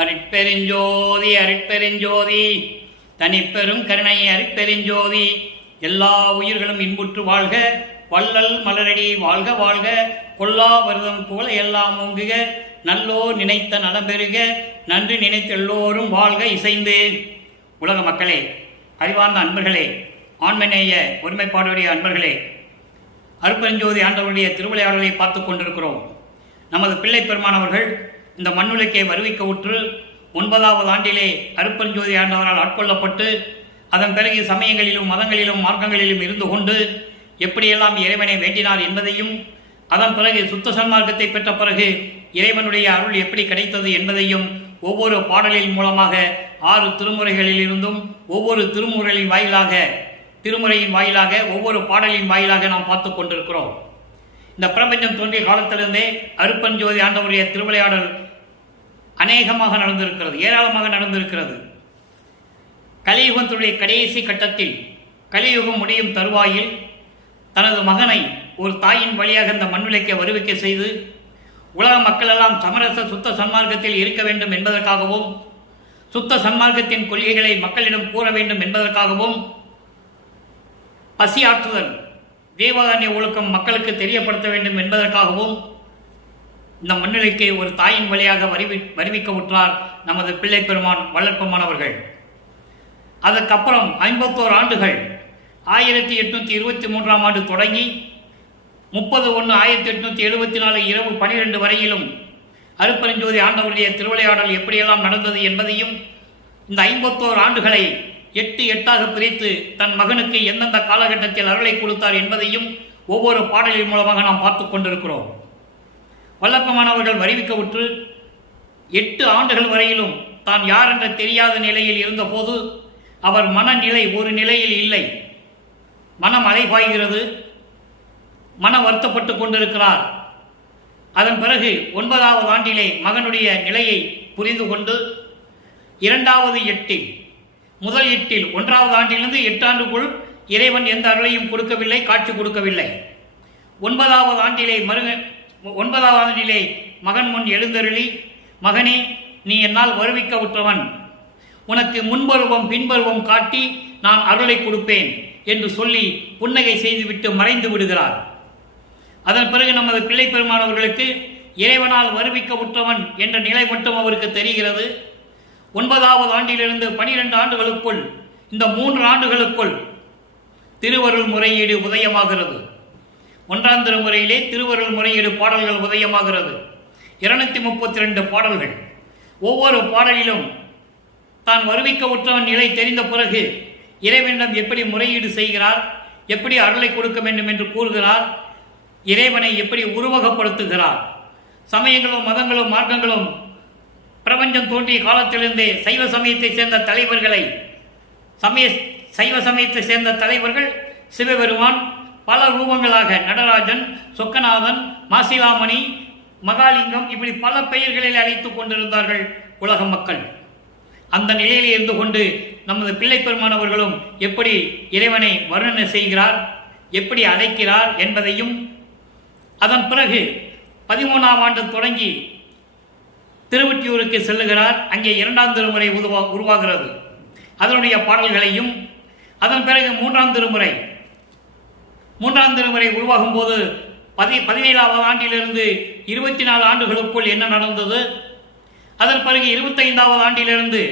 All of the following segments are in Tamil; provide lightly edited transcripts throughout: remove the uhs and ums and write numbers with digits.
அருட்பெருஞ்சோதி அருட்பெருஞ்சோதி தனிப்பெரும் கருணை அருட்பெருஞ்சோதி. எல்லா உயிர்களும் இன்புற்று வாழ்க, வள்ளல் மலரடி வாழ்க வாழ்க, கொல்லா வருதம் போல எல்லாம் ஓங்குக, நல்லோர் நினைத்த நலம் பெறுக, நன்றி நினைத்த எல்லோரும் வாழ்க இசைந்து. உலக மக்களே, அறிவார்ந்த அன்பர்களே, ஆண்மநேய ஒருமைப்பாடுடைய அன்பர்களே, அருட்பெருஞ்சோதி ஆண்டவருடைய திருவிளையாடலை பார்த்து கொண்டிருக்கிறோம். நமது பிள்ளை பெருமானவர்கள் இந்த மண்ணுலக்கே வருவிக்க உற்று 9வது ஆண்டிலே அருட்பெருஞ்சோதி ஆண்டவரால் ஆட்கொள்ளப்பட்டு அதன் பிறகு சமயங்களிலும் மதங்களிலும் மார்க்கங்களிலும் இருந்து கொண்டு எப்படியெல்லாம் இறைவனை வேண்டினார் என்பதையும், அதன் பிறகு சுத்த சன்மார்க்கத்தை பெற்ற பிறகு இறைவனுடைய அருள் எப்படி கிடைத்தது என்பதையும் ஒவ்வொரு பாடலின் மூலமாக 6 திருமுறைகளில் இருந்தும் ஒவ்வொரு திருமுறையின் வாயிலாக ஒவ்வொரு பாடலின் வாயிலாக நாம் பார்த்து கொண்டிருக்கிறோம். இந்த பிரபஞ்சம் தோன்றிய காலத்திலிருந்தே அருட்பெருஞ்சோதி ஆண்டவருடைய திருவிளையாடல் அநேகமாக நடந்திருக்கிறது, ஏராளமாக நடந்திருக்கிறது. கலியுகத்துடைய கடைசி கட்டத்தில், கலியுகம் முடியும் தருவாயில் தனது மகனை ஒரு தாயின் வழியாக இந்த மண்ணுலக்கை வருவிக்க செய்து உலக மக்களெல்லாம் சமரச சுத்த சன்மார்க்கத்தில் இருக்க வேண்டும் என்பதற்காகவும், சுத்த சன்மார்க்கத்தின் கொள்கைகளை மக்களிடம் கூற வேண்டும் என்பதற்காகவும், பசியாற்றுதல் தேவதானிய ஒழுக்கம் மக்களுக்கு தெரியப்படுத்த வேண்டும் என்பதற்காகவும் இந்த மண்ணுலக்கை ஒரு தாயின் வழியாக வருவிக்க உற்றார் நமது பிள்ளை பெருமான் வளர்ப்பமானவர்கள். அதற்கப்புறம் 51 ஆண்டுகள் 1823ஆம் ஆண்டு தொடங்கி 30/1/1874 இரவு 12 வரையிலும் அருட்பெருஞ்சோதி ஆண்டவருடைய திருவிளையாடல் எப்படியெல்லாம் நடந்தது என்பதையும், இந்த 51 ஆண்டுகளை 8 பிரித்து தன் மகனுக்கு எந்தெந்த காலகட்டத்தில் அருளை கொடுத்தார் என்பதையும் ஒவ்வொரு பாடலின் மூலமாக நாம் பார்த்து கொண்டிருக்கிறோம். வல்லப்பமானவர்கள் வருவிக்க உற்று 8 ஆண்டுகள் வரையிலும் தான் யார் என்ற தெரியாத நிலையில் இருந்தபோது அவர் மனநிலை ஒரு நிலையில் இல்லை. மனம் அலைபாய்கிறது, மன வருத்தப்பட்டு கொண்டிருக்கிறார். அதன் பிறகு 9வது ஆண்டிலே மகனுடைய நிலையை புரிந்து கொண்டு 2வது எட்டில், முதல் எட்டில் 1வது ஆண்டிலிருந்து 8 ஆண்டுக்குள் இறைவன் எந்த அருளையும் கொடுக்கவில்லை, காட்சி கொடுக்கவில்லை. 9வது ஆண்டிலே மகன் முன் எழுந்தருளி, மகனே, நீ என்னால் வருவிக்க உற்றவன், உனக்கு முன்பருவம் பின்பருவம் காட்டி நான் அருளை கொடுப்பேன் என்று சொல்லி புன்னகை செய்துவிட்டு மறைந்து விடுகிறார். அதன் பிறகு நமது பிள்ளை பெருமானவர்களுக்கு இறைவனால் வருவிக்க உற்றவன் என்ற நிலை மட்டும் அவருக்கு தெரிகிறது. 9வது ஆண்டிலிருந்து 12 ஆண்டுகளுக்குள், இந்த 3 ஆண்டுகளுக்குள் திருவருள் முறையீடு உதயமாகிறது. 1ஆம் திருமுறையிலே திருவருள் முறையீடு பாடல்கள் உதயமாகிறது. 232 பாடல்கள். ஒவ்வொரு பாடலிலும் தான் வருவிக்க உற்றவன் நிலை தெரிந்த பிறகு இறைவனிடம் எப்படி முறையீடு செய்கிறார், எப்படி அருளை கொடுக்க வேண்டும் என்று கூறுகிறார், இறைவனை எப்படி உருவகப்படுத்துகிறார். சமயங்களும் மதங்களும் மார்க்கங்களும் பிரபஞ்சம் தோன்றிய காலத்திலிருந்தே சைவ சமயத்தை சேர்ந்த தலைவர்கள் சிவபெருமான் பல ரூபங்களாக நடராஜன், சொக்கநாதன், மாசிலாமணி, மகாலிங்கம், இப்படி பல பெயர்களில் அழைத்துக் கொண்டிருந்தார்கள் உலக மக்கள். அந்த நிலையில் இருந்து கொண்டு நமது பிள்ளை பெருமானவர்களும் எப்படி இறைவனை வர்ணனை செய்கிறார், எப்படி அழைக்கிறார் என்பதையும், அதன் பிறகு 13ஆம் ஆண்டு தொடங்கி திருவொற்றியூருக்கு செல்லுகிறார். அங்கே 2ஆம் திருமுறை உருவாகிறது. அதனுடைய பாடல்களையும், அதன் பிறகு 3ஆம் திருமுறை உருவாகும் போது 17வது ஆண்டிலிருந்து 24 ஆண்டுகளுக்குள் என்ன நடந்தது, அதன் பிறகு 25வது ஆண்டிலிருந்து,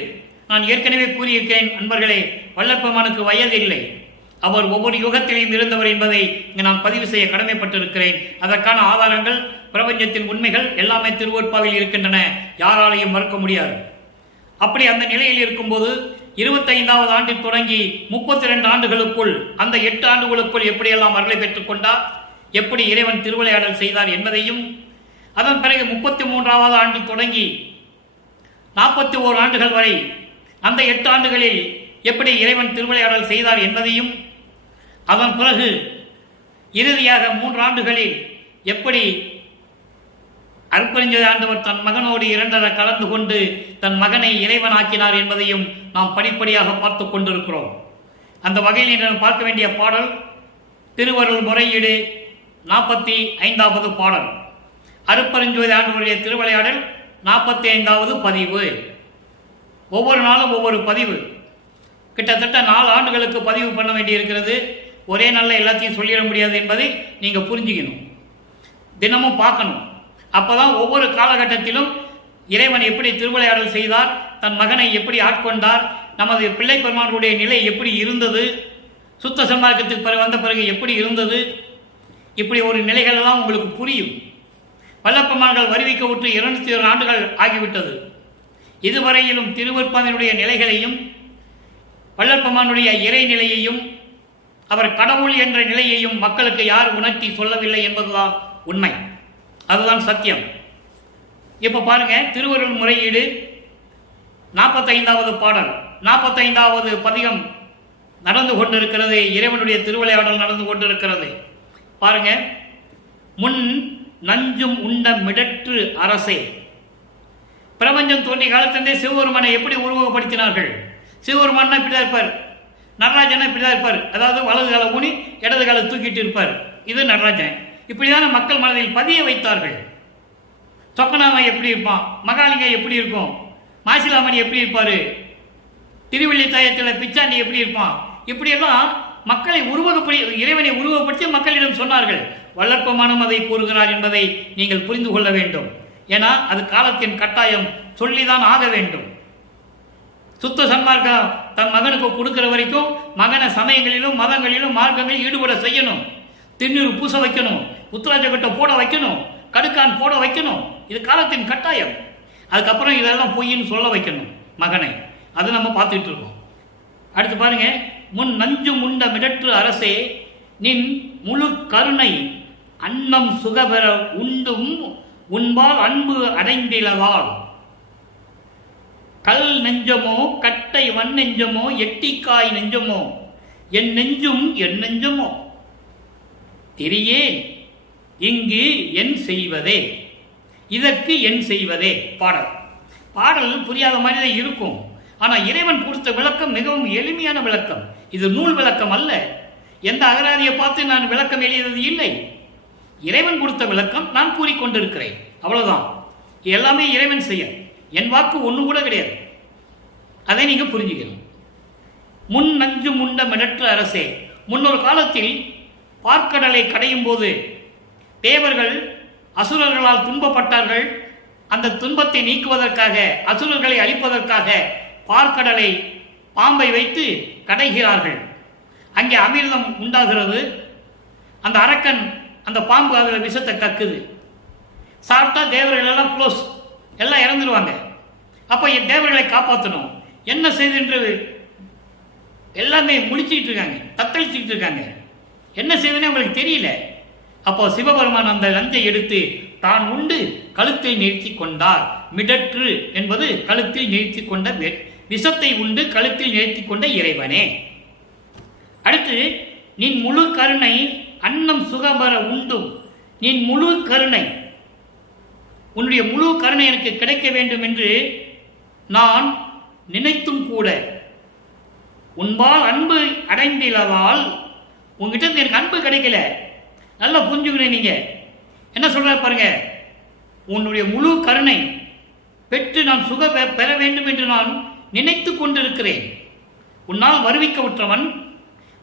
நான் ஏற்கனவே கூறியிருக்கிறேன் அன்பர்களே, வல்லப்பெருமானுக்கு வயது இல்லை, அவர் ஒவ்வொரு யுகத்திலையும் இருந்தவர் என்பதை இங்கு நான் பதிவு செய்ய கடமைப்பட்டிருக்கிறேன். அதற்கான ஆதாரங்கள், பிரபஞ்சத்தின் உண்மைகள் எல்லாமே திருவொற்பாவில் இருக்கின்றன, யாராலையும் மறுக்க முடியாது. அப்படி அந்த நிலையில் இருக்கும்போது 25வது ஆண்டில் தொடங்கி 32 ஆண்டுகளுக்குள், அந்த 8 ஆண்டுகளுக்குள் எப்படியெல்லாம் அருளை பெற்றுக் கொண்டார், எப்படி இறைவன் திருவிளையாடல் செய்தார் என்பதையும், அதன் பிறகு 33வது ஆண்டு தொடங்கி 41 ஆண்டுகள் வரை அந்த 8 ஆண்டுகளில் எப்படி இறைவன் திருவிளையாடல் செய்தார் என்பதையும், அதன் பிறகு இறுதியாக 3 ஆண்டுகளில் எப்படி அருட்பெருஞ்சோதி ஆண்டவர் தன் மகனோடு 2 கலந்து கொண்டு தன் மகனை இறைவனாக்கினார் என்பதையும் நாம் படிப்படியாக பார்த்து கொண்டிருக்கிறோம். அந்த வகையில் நாம் பார்க்க வேண்டிய பாடல் திருவருள் முறையீடு 45வது பாடல். அருட்பெருஞ்சோதி ஆண்டவருடைய திருவிளையாடல் 45வது பதிவு. ஒவ்வொரு நாளும் ஒவ்வொரு பதிவு, கிட்டத்தட்ட 4 ஆண்டுகளுக்கு பதிவு பண்ண வேண்டியிருக்கிறது. ஒரே நாளில் எல்லாத்தையும் சொல்லிட முடியாது என்பதை நீங்கள் புரிஞ்சுக்கணும். தினமும் பார்க்கணும். அப்போ தான் ஒவ்வொரு காலகட்டத்திலும் இறைவன் எப்படி திருவிளையாடல் செய்தார், தன் மகனை எப்படி ஆட்கொண்டார், நமது பிள்ளை பெருமானுடைய நிலை எப்படி இருந்தது, சுத்த சன்மார்க்கத்துக்கு வந்த பிறகு எப்படி இருந்தது, இப்படி ஒரு நிலைகளெல்லாம் உங்களுக்கு புரியும். வல்லப்பெருமான்கள் வருவிக்க விட்டு 201 ஆண்டுகள் ஆகிவிட்டது. இதுவரையிலும் திருவருட்பாவினுடைய நிலைகளையும் வல்லப்பெருமானுடைய இறை நிலையையும் அவர் கடவுள் என்ற நிலையையும் மக்களுக்கு யார் உணர்த்தி சொல்லவில்லை என்பதுதான் உண்மை. அதுதான் சத்தியம். இப்போ பாருங்க, திருவருள் முறையீடு 45வது பாடல், 45வது பதிகம் நடந்து கொண்டிருக்கிறது. இறைவனுடைய திருவிளையாடல் நடந்து கொண்டிருக்கிறது. பாருங்க, முன் நஞ்சும் உண்ட மிடற்று அரசே. பிரபஞ்சம் தோன்றிய காலத்திலிருந்தே சிவபெருமானை எப்படி உருவகப்படுத்தினார்கள்? சிவபெருமான் இப்படிதான் இருப்பார், நடராஜன் இப்படிதான் இருப்பார். அதாவது வலது கால ஊனி இடது கால தூக்கிட்டு இருப்பார். இது நடராஜன். இப்படிதான மக்கள் மனதில் பதிய வைத்தார்கள். சொக்கநாமன் எப்படி இருப்பான், மகாலிங்கம் எப்படி இருக்கும், மாசிலாமணி எப்படி இருப்பார், திருவள்ளித்தாயத்தில் பிச்சாண்டி எப்படி இருப்பான், இப்படியெல்லாம் மக்களை இறைவனை உருவப்படுத்தி மக்களிடம் சொன்னார்கள். வல்லற்பமானும் அதை கூறுகிறார் என்பதை நீங்கள் புரிந்து கொள்ள வேண்டும். ஏன்னா அது காலத்தின் கட்டாயம், சொல்லிதான் ஆக வேண்டும். சுத்த சன்மார்க்கம் தன் மகனுக்கு கொடுக்கிற வரைக்கும் மகனை சமயங்களிலும் மதங்களிலும் மார்க்கங்களிலும் ஈடுபட செய்யணும். திருநீர் பூச வைக்கணும், உத்தராஜகட்டை போட வைக்கணும், கடுக்கான் போட வைக்கணும். இது காலத்தின் கட்டாயம். அதுக்கப்புறம் இதெல்லாம் பொய்ன்னு சொல்ல வைக்கணும் மகனை. அது நம்ம பார்த்துட்டு இருக்கோம். அடுத்து பாருங்க, முன் நஞ்சு முண்ட மிடற்று அரசே, நின் முழு கருணை அன்னம் சுகபெற உண்டும் உன்பால் அன்பு அடைந்திலதால் கல் நெஞ்சமோ கட்டை வன் நெஞ்சமோ எட்டிக்காய் நெஞ்சமோ என் நெஞ்சும் என் நெஞ்சமோ தெரியேன் இங்கு என் செய்வதே. இதற்கு என் செய்வதே பாடல். பாடல் புரியாத மாதிரி தான் இருக்கும். ஆனால் இறைவன் கொடுத்த விளக்கம் மிகவும் எளிமையான விளக்கம். இது நூல் விளக்கம் அல்ல. எந்த அகராதியை பார்த்து நான் விளக்கம் எழுதியது இல்லை. இறைவன் கொடுத்த விளக்கம் நான் கூறிக்கொண்டிருக்கிறேன், அவ்வளவுதான். எல்லாமே இறைவன் செய்ய, என் வாக்கு ஒன்று கூட கிடையாது. அதை நீங்க புரிஞ்சுக்கணும். முன் நஞ்சு முண்ட மிடற்ற அரசே. முன்னொரு காலத்தில் பார்க்கடலை கடையும் போது தேவர்கள் அசுரர்களால் துன்பப்பட்டார்கள். அந்த துன்பத்தை நீக்குவதற்காக, அசுரர்களை அழிப்பதற்காக பார்க்கடலை பாம்பை வைத்து கடைகிறார்கள். அங்கே அமிர்தம் உண்டாகிறது. அந்த அரக்கன், அந்த பாம்பு அதில் விஷத்தை கக்குது. சாப்பிட்டா தேவர்கள் எல்லாம் க்ளோஸ், எல்லாம் இறந்துருவாங்க. அப்போ என் தேவர்களை காப்பாற்றணும். என்ன செய்து எல்லாமே முடிச்சுட்டு இருக்காங்க, தத்தளிச்சுட்டு இருக்காங்க. என்ன செய்வதுன்னு அவங்களுக்கு தெரியல. அப்போ சிவபெருமான் அந்த லஞ்சை எடுத்து தான் உண்டு கழுத்தில் நிறுத்தி கொண்டார். மிடற்று என்பது கழுத்தில் நிறுத்தி கொண்ட விஷத்தை உண்டு கழுத்தில் நிறுத்தி கொண்ட இறைவனே. அடுத்து, நின் முழு கருணை அன்னம் சுகபர உண்டும். நின் முழு கருணை, உன்னுடைய முழு கருணை எனக்கு கிடைக்க வேண்டும் என்று நான் நினைத்தும் கூட உன்பால் அன்பு அடைந்திலதால், உங்ககிட்ட இருந்து எனக்கு அன்பு கிடைக்கல. நல்லா புரிஞ்சுக்கிறேன். நீங்க என்ன சொல்ற பாருங்க, உன்னுடைய முழு கருணை பெற்று நான் சுக பெற வேண்டும் என்று நான் நினைத்து கொண்டிருக்கிறேன். உன்னால் வருவிக்க உற்றவன்,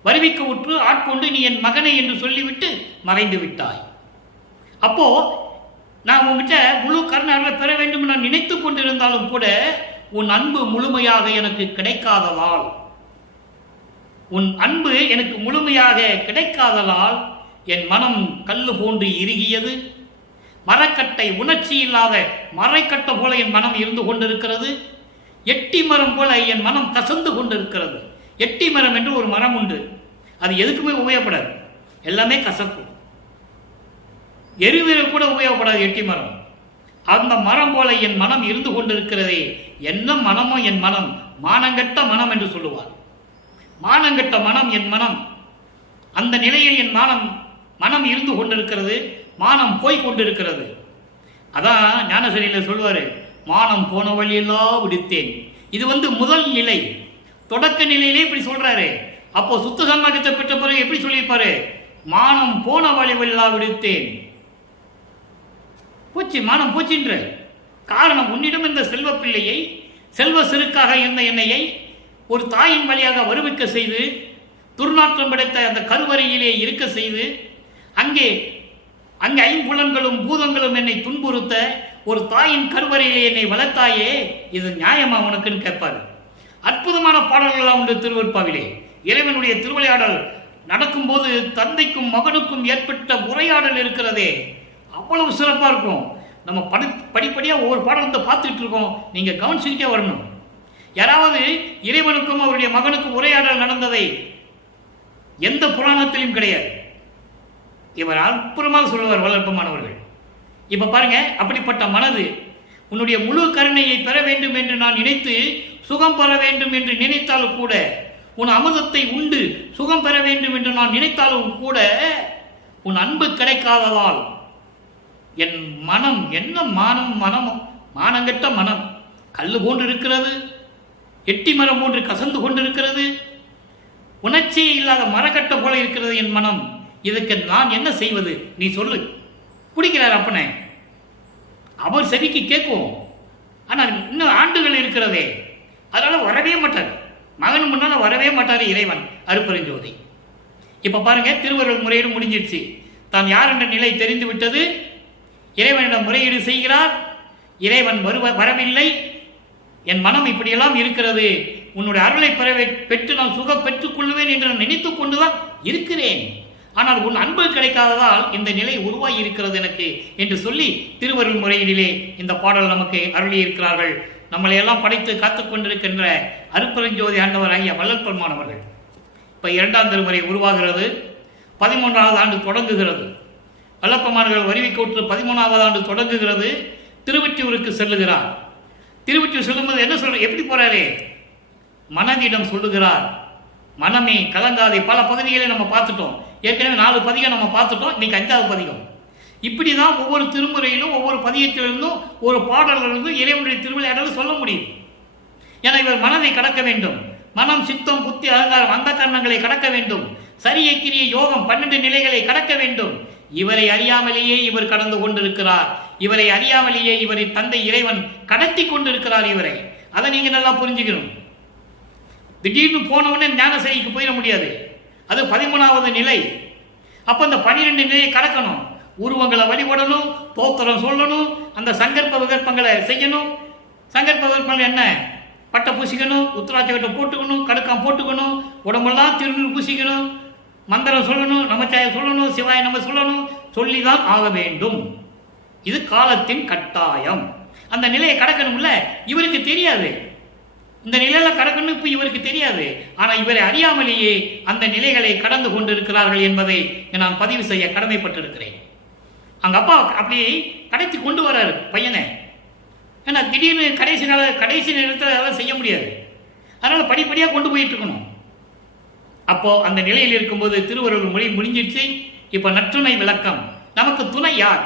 வருவிக்க உற்று ஆட்கொண்டு நீ என் மகனை என்று சொல்லிவிட்டு மறைந்து விட்டாய். அப்போ நான் உங்ககிட்ட முழு கருணை பெற வேண்டும் நான் நினைத்து கொண்டிருந்தாலும் கூட உன் அன்பு முழுமையாக எனக்கு கிடைக்காததால், உன் அன்பு எனக்கு முழுமையாக கிடைக்காததால் என் மனம் கல்லு போன்று இறுகியது. மரக்கட்டை, உணர்ச்சி இல்லாத மரைக்கட்டை போல என் மனம் இருந்து கொண்டிருக்கிறது. எட்டி மரம் போல என் மனம் கசந்து கொண்டிருக்கிறது. எட்டி மரம் என்று ஒரு மரம் உண்டு, அது எதுக்குமே உபயோகப்படாது, எல்லாமே கசப்பு. எருவியல் கூட உபயோகப்படாது எட்டி மரம். அந்த மரம் போல என் மனம் இருந்து கொண்டிருக்கிறதே. என்ன மனமோ என் மனம், மானங்கட்ட மனம் என்று சொல்லுவார். மானங்கட்ட மனம் என் மனம். அந்த நிலையில் என் மனம் இருந்து கொண்டிருக்கிறது, மானம் போய் கொண்டிருக்கிறது. அதான் ஞானசரியில் சொல்வாரு, மானம் போன வழியெல்லாம் விடுத்தேன். இது முதல் நிலை, தொடக்க நிலையிலே இப்படி சொல்றாரு. அப்போ சுத்த சன்மார்க்கத்தை பெற்ற பிறகு எப்படி சொல்லியிருப்பாரு, மானம் போன வழியெல்லாம் விடுத்தேன். போச்சு, மானம் போச்சுன்ற காரணம், உன்னிடம் இந்த செல்வ பிள்ளையை செல்வ செருக்காக இருந்த என்னையை ஒரு தாயின் வழியாக வருவிக்க செய்து துர்நாற்றம் படைத்த அந்த கருவறையிலே இருக்க செய்து அங்கே ஐம்புலன்களும் பூதங்களும் என்னை துன்புறுத்த ஒரு தாயின் கருவறையிலே என்னை வளர்த்தாயே, இது நியாயமா உனக்குன்னு கேட்பாரு. அற்புதமான பாடல்கள்லாம் உண்டு திருவருட்பாவிலே. இறைவனுடைய திருவிளையாடல் நடக்கும்போது தந்தைக்கும் மகனுக்கும் ஏற்பட்ட உரையாடல் இருக்கிறதே, அவ்வளவு சிறப்பாக இருக்கும். நம்ம படிப்படியாக ஒவ்வொரு பாடல் வந்து பார்த்துட்டு இருக்கோம், நீங்கள் கவனிச்சுக்கிட்டே வரணும். யாராவது இறைவனுக்கும் அவருடைய மகனுக்கும் உரையாடல் நடந்ததை எந்த புராணத்திலும் கிடையாது. இவர் அற்புதமாக சொல்லுவார் வளர்ப்பமானவர்கள். இப்ப பாருங்க, அப்படிப்பட்ட மனது உன்னுடைய முழு கருணையை பெற வேண்டும் என்று நான் நினைத்து சுகம் பெற வேண்டும் என்று நினைத்தாலும் கூட, உன் அமுதத்தை உண்டு சுகம் பெற வேண்டும் என்று நான் நினைத்தாலும் கூட, உன் அன்பு கிடைக்காததால் என் மனம் என்ன மானங்கட்ட மனம் கல்லு போன்று இருக்கிறது, எட்டி மரம் போன்று கசந்து கொண்டிருக்கிறது, உணர்ச்சியே இல்லாத மரக்கட்ட போல இருக்கிறது என் மனம். இதுக்கு நான் என்ன செய்வது, நீ சொல்லு. பிடிக்கிறார் அப்பனே, அவர் செவிக்கு கேட்கும். ஆனால் இன்னும் ஆண்டுகள் இருக்கிறதே, அதனால வரவே மாட்டார். மகன் முன்னால வரவே மாட்டார் இறைவன் அருட்பெருஞ்சோதி. இப்ப பாருங்க, திருவருள் முறையீடு முடிஞ்சிருச்சு. தான் யார் என்ற நிலை தெரிந்து விட்டது. இறைவனிடம் முறையீடு செய்கிறார். இறைவன் வரவில்லை. என் மனம் இப்படியெல்லாம் இருக்கிறது, உன்னுடைய அருளை பெற்று நான் சுகம் பெற்றுக் கொள்வேன் என்று நான் நினைத்துக் கொண்டுதான் இருக்கிறேன். ஆனால் உன் அன்பு கிடைக்காததால் இந்த நிலை உருவாகி இருக்கிறது எனக்கு என்று சொல்லி திருவருள் முறையிலே இந்த பாடல் நமக்கு அருளி இருக்கிறார்கள். நம்மளை எல்லாம் படைத்து காத்துக் கொண்டிருக்கின்ற அருட்பெருஞ்சோதி ஆண்டவர் ஆகிய வள்ளல் பெருமானவர்கள். இப்ப 2ஆம் திருமுறை உருவாகிறது. 13வது ஆண்டு தொடங்குகிறது. வல்லப்பெருமானவர்கள் வருவிக்கோற்று 13வது ஆண்டு தொடங்குகிறது. திருவொற்றியூருக்கு செல்லுகிறார். திருவொற்றியூர் செல்லும்போது என்ன சொல்ற, எப்படி போறாரே, மனதிடம் சொல்லுகிறார், மனமே கலங்காதே. பல பகுதிகளை நம்ம பார்த்துட்டோம். ஏற்கனவே 4 பதிகம் நம்ம பார்த்துட்டோம். இன்னைக்கு 5வது பதிகம். இப்படிதான் ஒவ்வொரு திருமுறையிலும் ஒவ்வொரு பதிகத்திலிருந்தும் ஒரு பாடலிலிருந்தும் இறைவனுடைய திருவிளையாடல் சொல்ல முடியும். ஏன்னா இவர் மனதை கடக்க வேண்டும். மனம், சித்தம், புத்தி, அகங்காரம், அந்த கரணங்களை கடக்க வேண்டும். சரியை கிரிய யோகம் 12 நிலைகளை கடக்க வேண்டும். இவரை அறியாமலேயே இவர் கடந்து கொண்டிருக்கிறார். இவரை அறியாமலேயே இவரை தந்தை இறைவன் கடத்தி கொண்டிருக்கிறார் இவரை. அதை நீங்க நல்லா புரிஞ்சுக்கணும். திடீர்னு போனவனே ஞான சரிக்கு போயிட முடியாது. அது 13வது நிலை. அப்ப அந்த 12 நிலையை கடக்கணும். உருவங்களை வழிபடணும், தோத்திரம் சொல்லணும், அந்த சங்கற்ப விகற்பங்களை செய்யணும். சங்கற்ப விகற்பங்கள் என்ன, பட்டை பூசிக்கணும், உத்திராட்ச கட்டை போட்டுக்கணும், கடுக்காம் போட்டுக்கணும், உடம்பெல்லாம் திருநீர் பூசிக்கணும், மந்திரம் சொல்லணும், நமச்சாய சொல்லணும், சிவாய நம்ம சொல்லணும், சொல்லிதான் ஆக வேண்டும். இது காலத்தின் கட்டாயம். அந்த நிலையை கடக்கணும்ல, இவருக்கு தெரியாது. இந்த நிலையில கடக்கணும் இப்ப இவருக்கு தெரியாது. ஆனா இவரை அறியாமலேயே அந்த நிலைகளை கடந்து கொண்டிருக்கிறார்கள் என்பதை நான் பதிவு செய்ய கடமைப்பட்டிருக்கிறேன். அங்க அப்பா அப்படி கடத்தி கொண்டு வர்றாரு பையனை. ஏன்னா திடீர்னு கடைசி நேரத்தில் அதெல்லாம் செய்ய முடியாது. அதனால படிப்படியா கொண்டு போயிட்டு இருக்கணும். அப்போ அந்த நிலையில் இருக்கும்போது திருவருள் மொழி முடிஞ்சிருச்சு. இப்ப நற்றுணை விளக்கம். நமக்கு துணை யார்?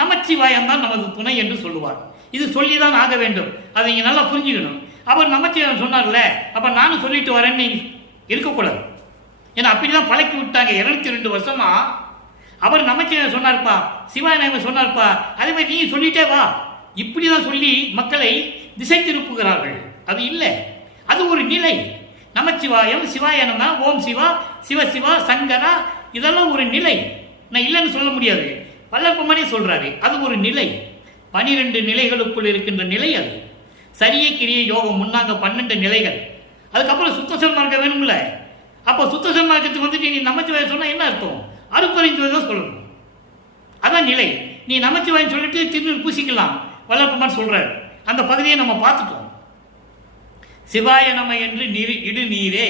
நமச்சிவாயம் தான் நமது துணை என்று சொல்லுவார். இது சொல்லிதான் ஆக வேண்டும். அதை நீங்க நல்லா புரிஞ்சுக்கணும். அவர் நமச்சிவாயம் சொன்னார்ல, அப்ப நானும் சொல்லிட்டு வரேன்னு இருக்கக்கூடாது. ஏன்னா அப்படிதான் பழக்கி விட்டாங்க 202 வருஷமா. அவர் நமச்சிவாயம் சொன்னார்ப்பா, சிவாய சொன்னார்ப்பா, அதே மாதிரி நீ சொல்லிட்டே வா, இப்படிதான் சொல்லி மக்களை திசை திருப்புகிறார்கள். அது இல்லை, அது ஒரு நிலை. நமச்சிவாயம், சிவாய நம, ஓம் சிவா, சிவசிவா, சங்கரா, இதெல்லாம் ஒரு நிலை. நான் இல்லைன்னு சொல்ல முடியாது. வல்லற்பெருமானே சொல்றாரு, அது ஒரு நிலை. 12 நிலைகளுக்குள் இருக்கின்ற நிலை அது. சரியை கிரிய யோகம் முன்னாங்க 12 நிலைகள். அதுக்கப்புறம் சுத்த மார்க்கம் வேணும்ல. அப்போ சுத்த மார்க்கத்துக்கு வந்துட்டு நீ நமச்சிவாயம் சொன்னா என்ன அர்த்தம்? அருட்பெருஞ்சோதி தான் சொல்லணும். அதான் நிலை. நீ நமச்சிவாயம் சொல்லிட்டு திருநீர் பூசிக்கலாம், வல்லற்பெருமான் சொல்றாரு. அந்த பகுதியை நம்ம பார்த்துட்டோம். சிவாய நம என்று இடு நீரே,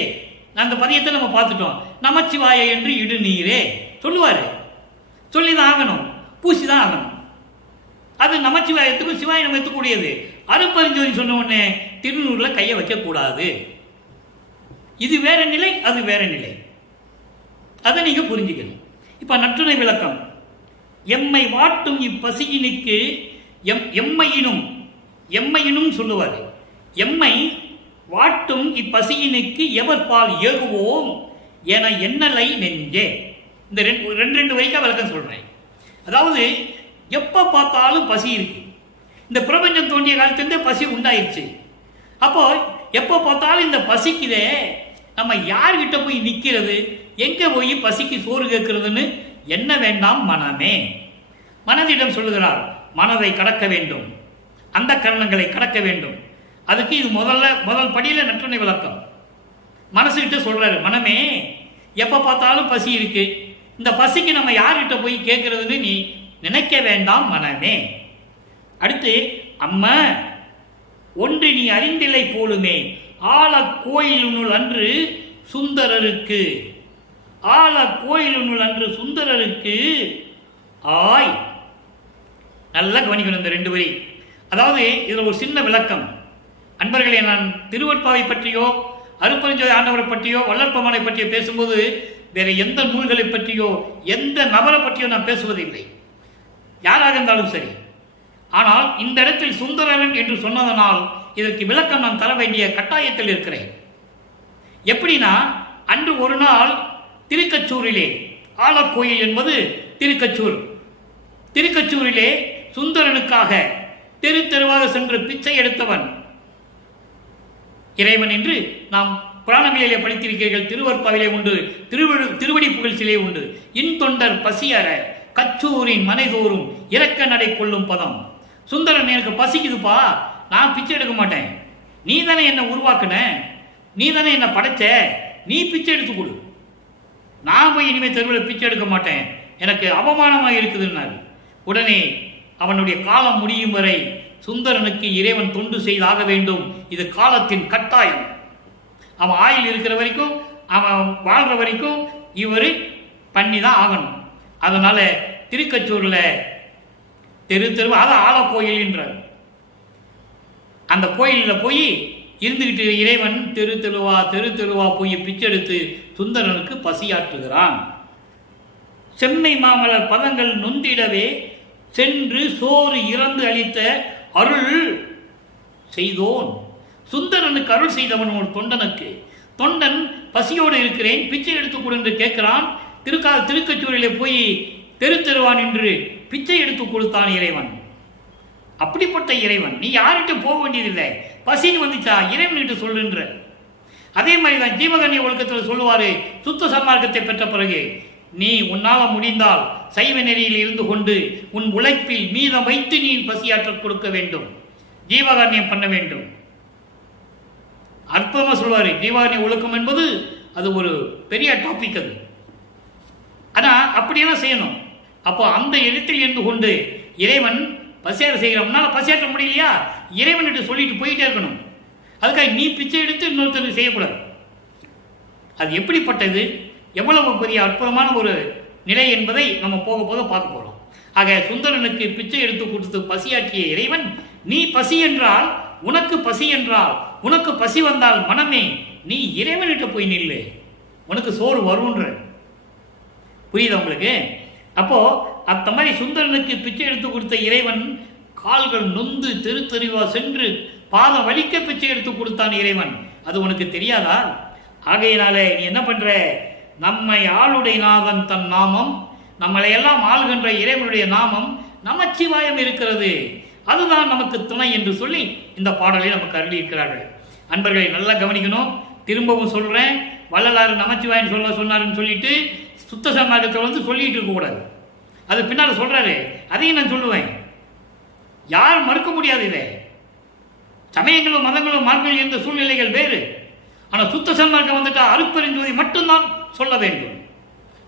அந்த பதியத்தை நம்ம பார்த்துட்டோம். நமச்சிவாய என்று இடு நீரே சொல்லுவாரு. சொல்லிதான் ஆகணும், பூசிதான் ஆகணும். அது நமச்சிவாயத்துக்கும் சிவாய நமத்துக்கும் கூடியது. அருட்பெருஞ்சோதி சொன்ன உடனே திருநூறுல கையை வைக்க கூடாது. இது வேற நிலை, அது வேற நிலை. அதை நீங்க புரிஞ்சுக்கணும். இப்ப நற்றுணை விளக்கம். எம்மை வாட்டும் இப்பசியினுக்கு எம்மையினும் சொல்லுவாரு. எம்மை வாட்டும் இப்பசியினுக்கு எவர் பால் ஏகுவோம் என எண்ணலை நெஞ்சே. இந்த ரெண்டு வரைக்கும் விளக்கம் சொல்றேன். அதாவது எப்ப பார்த்தாலும் பசி இருக்கு. இந்த பிரபஞ்சம் தோன்றிய காலத்திலிருந்தே பசி உண்டாயிருச்சு. அப்போ எப்போ பார்த்தாலும் இந்த பசிக்குதே, நம்ம யார்கிட்ட போய் நிற்கிறது, எங்கே போய் பசிக்கு சோறு கேட்கறதுன்னு என்ன வேண்டாம் மனமே. மனதிடம் சொல்லுகிறார், மனதை கடக்க வேண்டும், அந்த கரணங்களை கடக்க வேண்டும். அதுக்கு இது முதல் படியில் நற்றுணை விளக்கம். மனசுகிட்ட சொல்றாரு, மனமே எப்போ பார்த்தாலும் பசி இருக்கு, இந்த பசிக்கு நம்ம யார்கிட்ட போய் கேட்கறதுன்னு நீ நினைக்க வேண்டாம் மனமே. அடுத்து, அம்மா ஒன்று நீ அறிந்தில்லை போலுமே, ஆழ கோயிலுனுள் அன்று சுந்தரருக்கு, ஆழ கோயிலுனுள் அன்று சுந்தரருக்கு ஆய். நல்லா கவனிக்கணும் இந்த 2 வரி. அதாவது இதில் ஒரு சின்ன விளக்கம். அன்பர்களே, நான் திருவற்பாவை பற்றியோ அருட்பெருஞ்சோதி ஆண்டவரை பற்றியோ வள்ளற்பெருமானை பற்றியோ பேசும்போது வேற எந்த நூல்களை பற்றியோ எந்த நபரை பற்றியோ நான் பேசுவதில்லை, யாராக இருந்தாலும் சரி. ஆனால் இந்த இடத்தில் சுந்தரன் என்று சொன்னதனால் இதற்கு விளக்கம் நான் தர வேண்டிய கட்டாயத்தில் இருக்கிறேன். எப்படின்னா, அன்று ஒரு நாள் திருக்கச்சூரிலே, ஆலக்கோயில் என்பது திருக்கச்சூர், திருக்கச்சூரிலே சுந்தரனுக்காக தெரு தெருவாக சென்று பிச்சை எடுத்தவன் இறைவன் என்று நாம் புராணங்களிலே படித்திருக்கிறீர்கள். திருவற்பாவிலே உண்டு, திருவடி புகழ்ச்சியிலே உண்டு. இன்தொண்டர் பசியற கச்சூரின் மனைதோறும் இறக்க நடை கொள்ளும் பதம். சுந்தரன், எனக்கு பசிக்குதுப்பா, நான் பிச்சை எடுக்க மாட்டேன், நீ தானே என்னை உருவாக்குன, நீ தானே என்னை படைச்ச, நீ பிச்சை எடுத்து கொடு, நான் போய் இனிமேல் தெருவில் பிச்சை எடுக்க மாட்டேன், எனக்கு அவமானமாக இருக்குதுன்னாரு. உடனே அவனுடைய காலம் முடியும் வரை சுந்தரனுக்கு இறைவன் தொண்டு செய்தாக வேண்டும், இது காலத்தின் கட்டாயம். அவன் ஆயில் இருக்கிற வரைக்கும், அவன் வாழ்கிற வரைக்கும் இவர் பண்ணி தான் ஆகணும். அதனால திருக்கச்சூரில் தெரு தெரு, அதான் ஆலக்கோயில் என்றார். அந்த கோயிலில் போய் இருந்துகிட்டு இறைவன் தெரு தெருவா போய் பிச்செடுத்து சுந்தரனுக்கு பசியாற்றுகிறான். செம்மை மாமலர் பதங்கள் நொந்திடவே சென்று சோறு இறந்து அளித்த அருள் செய்தோன். சுந்தரனுக்கு அருள் செய்தவன் ஒரு தொண்டனுக்கு. தொண்டன் பசியோடு இருக்கிறேன், பிச்சை எடுத்துக் கொடு என்று கேட்கிறான். திருக்கச்சூரிலே போய் தெரு தெருவான் என்று பிச்சை எடுத்து கொடுத்தான் இறைவன். அப்படிப்பட்ட இறைவன், நீ யார்கிட்ட போக வேண்டியதில்லை, பசின்னு வந்துச்சா இறைவன்கிட்ட சொல்லுன்ற. அதே மாதிரி தான் ஜீவகன்ய ஒழுக்கத்தில் சொல்லுவாரு, சுத்த சன்மார்க்கத்தை பெற்ற பிறகு நீ உன்னால முடிந்தால் சைவ நெறியில் இருந்து கொண்டு உன் உழைப்பில் மீதம் வைத்து நீ பசியாற்ற கொடுக்க வேண்டும், ஜீவகாரண்யம் பண்ண வேண்டும். அற்புதமா சொல்வாரு. ஜீவகாரண்ய ஒழுக்கம் என்பது அது ஒரு பெரிய டாபிக் அது. ஆனா அப்படியெல்லாம் செய்யணும். அப்போ அந்த இடத்தில் இருந்து கொண்டு இறைவன் பசியாற்ற செய்கிறோம்னால பசியாற்ற முடியலையா, இறைவன்கிட்ட சொல்லிட்டு போயிட்டே இருக்கணும். அதுக்காக நீ பிச்சை எடுத்து இன்னொருத்தருக்கு செய்யக்கூடாது. அது எப்படிப்பட்டது, எவ்வளவு பெரிய அற்புதமான ஒரு நிலை என்பதை நம்ம போக போக பார்க்க போறோம். ஆக சுந்தரனுக்கு பிச்சை எடுத்து கொடுத்து பசியாற்றிய இறைவன், நீ பசி என்றால், உனக்கு பசி என்றால், உனக்கு பசி வந்தால் மனமே நீ இறைவன்கிட்ட போய் நில்லு, உனக்கு சோறு வரும்ன்ற. புரியுதா உங்களுக்கு? அப்போ அந்த மாதிரி சுந்தரனுக்கு பிச்சை எடுத்து கொடுத்த இறைவன் கால்கள் நொந்து தெரு தெருவா சென்று பாதம் வலிக்க பிச்சை எடுத்து கொடுத்தான் இறைவன். அது உனக்கு தெரியாதா? ஆகையினாலே நீ என்ன பண்ற, நம்மை ஆளுடைய நாதன் தன் நாமம், நம்மளை எல்லாம் ஆளுகின்ற இறைவனுடைய நாமம் நமச்சிவாயம் இருக்கிறது, அதுதான் நமக்கு துணை என்று சொல்லி இந்த பாடலை நமக்கு அருளி இருக்கிறார்கள். அன்பர்களை நல்லா கவனிக்கணும். திரும்பவும் சொல்றேன், வள்ளலாறு நமச்சிவாயன் சொன்னாருன்னு சொல்லிட்டு சுத்த சன்மார்க்கத்தை வந்து சொல்லிட்டு இருக்கக்கூடாது. அது பின்னால் சொல்றாரு, அதையும் நான் சொல்லுவேன். யார் மறுக்க முடியாது. இதை சமயங்களும் மதங்களும் மார்க்கங்களும் இருந்த சூழ்நிலைகள் வேறு. ஆனால் சுத்த சன்மார்க்கம் வந்துட்டா அருட்பெருஞ்சோதி மட்டும்தான் சொல்ல வேண்டும்.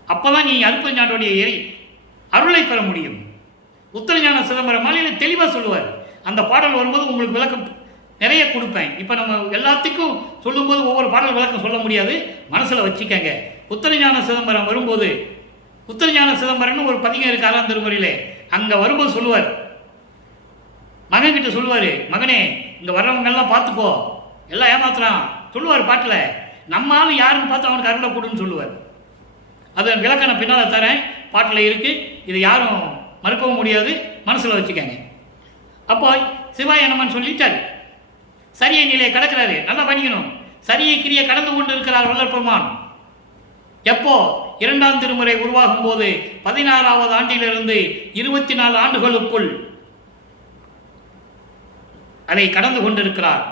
அப்பதான் நீ அருட்பெருஞ்சாண்டோடைய அருளை பெற முடியும். உத்தரஞான சிதம்பரம் மாலையில தெளிவா சொல்லுவார். அந்த பாடல் வரும்போது உங்களுக்கு விளக்கம் நிறைய கொடுப்பேன். இப்ப நம்ம எல்லாத்துக்கும் சொல்லும்போது ஒவ்வொரு பாடல் விளக்கம் சொல்ல முடியாது, மனசுல வச்சுக்கங்க. உத்தரஞான சிதம்பரம் வரும்போது, உத்தரஞான சிதம்பரம்னு ஒரு பதிகம் இருக்கு 6ஆம் திருமுறையிலே, அங்க வரும்போது சொல்லுவார், மகன் கிட்ட சொல்லுவாரு, மகனே இங்க வர்றவங்க எல்லாம் பார்த்துக்கோ, எல்லாம் ஏமாத்துறான் சொல்லுவார் பாட்டுல. நம்ம ஆளு யாருன்னு பார்த்து அவனுக்கு அருளை கொடுன்னு சொல்லுவார். அது விளக்கம் பின்னால தரேன், பாட்டில் இருக்கு. இது யாரும் மறுக்கவும் முடியாது, மனசுல வச்சுக்கங்க. அப்போ சிவாய நமன் சொல்லிட்டார், சரியை நிலையை கடக்கிறாரு. நல்லா பண்ணிக்கணும். சரியை கிரியை கடந்து கொண்டு இருக்கிறார் வள்ளற்பெருமான். எப்போ 2ஆம் திருமுறை உருவாகும் போது 16வது ஆண்டிலிருந்து 24 ஆண்டுகளுக்குள் அதை கடந்து கொண்டிருக்கிறார்.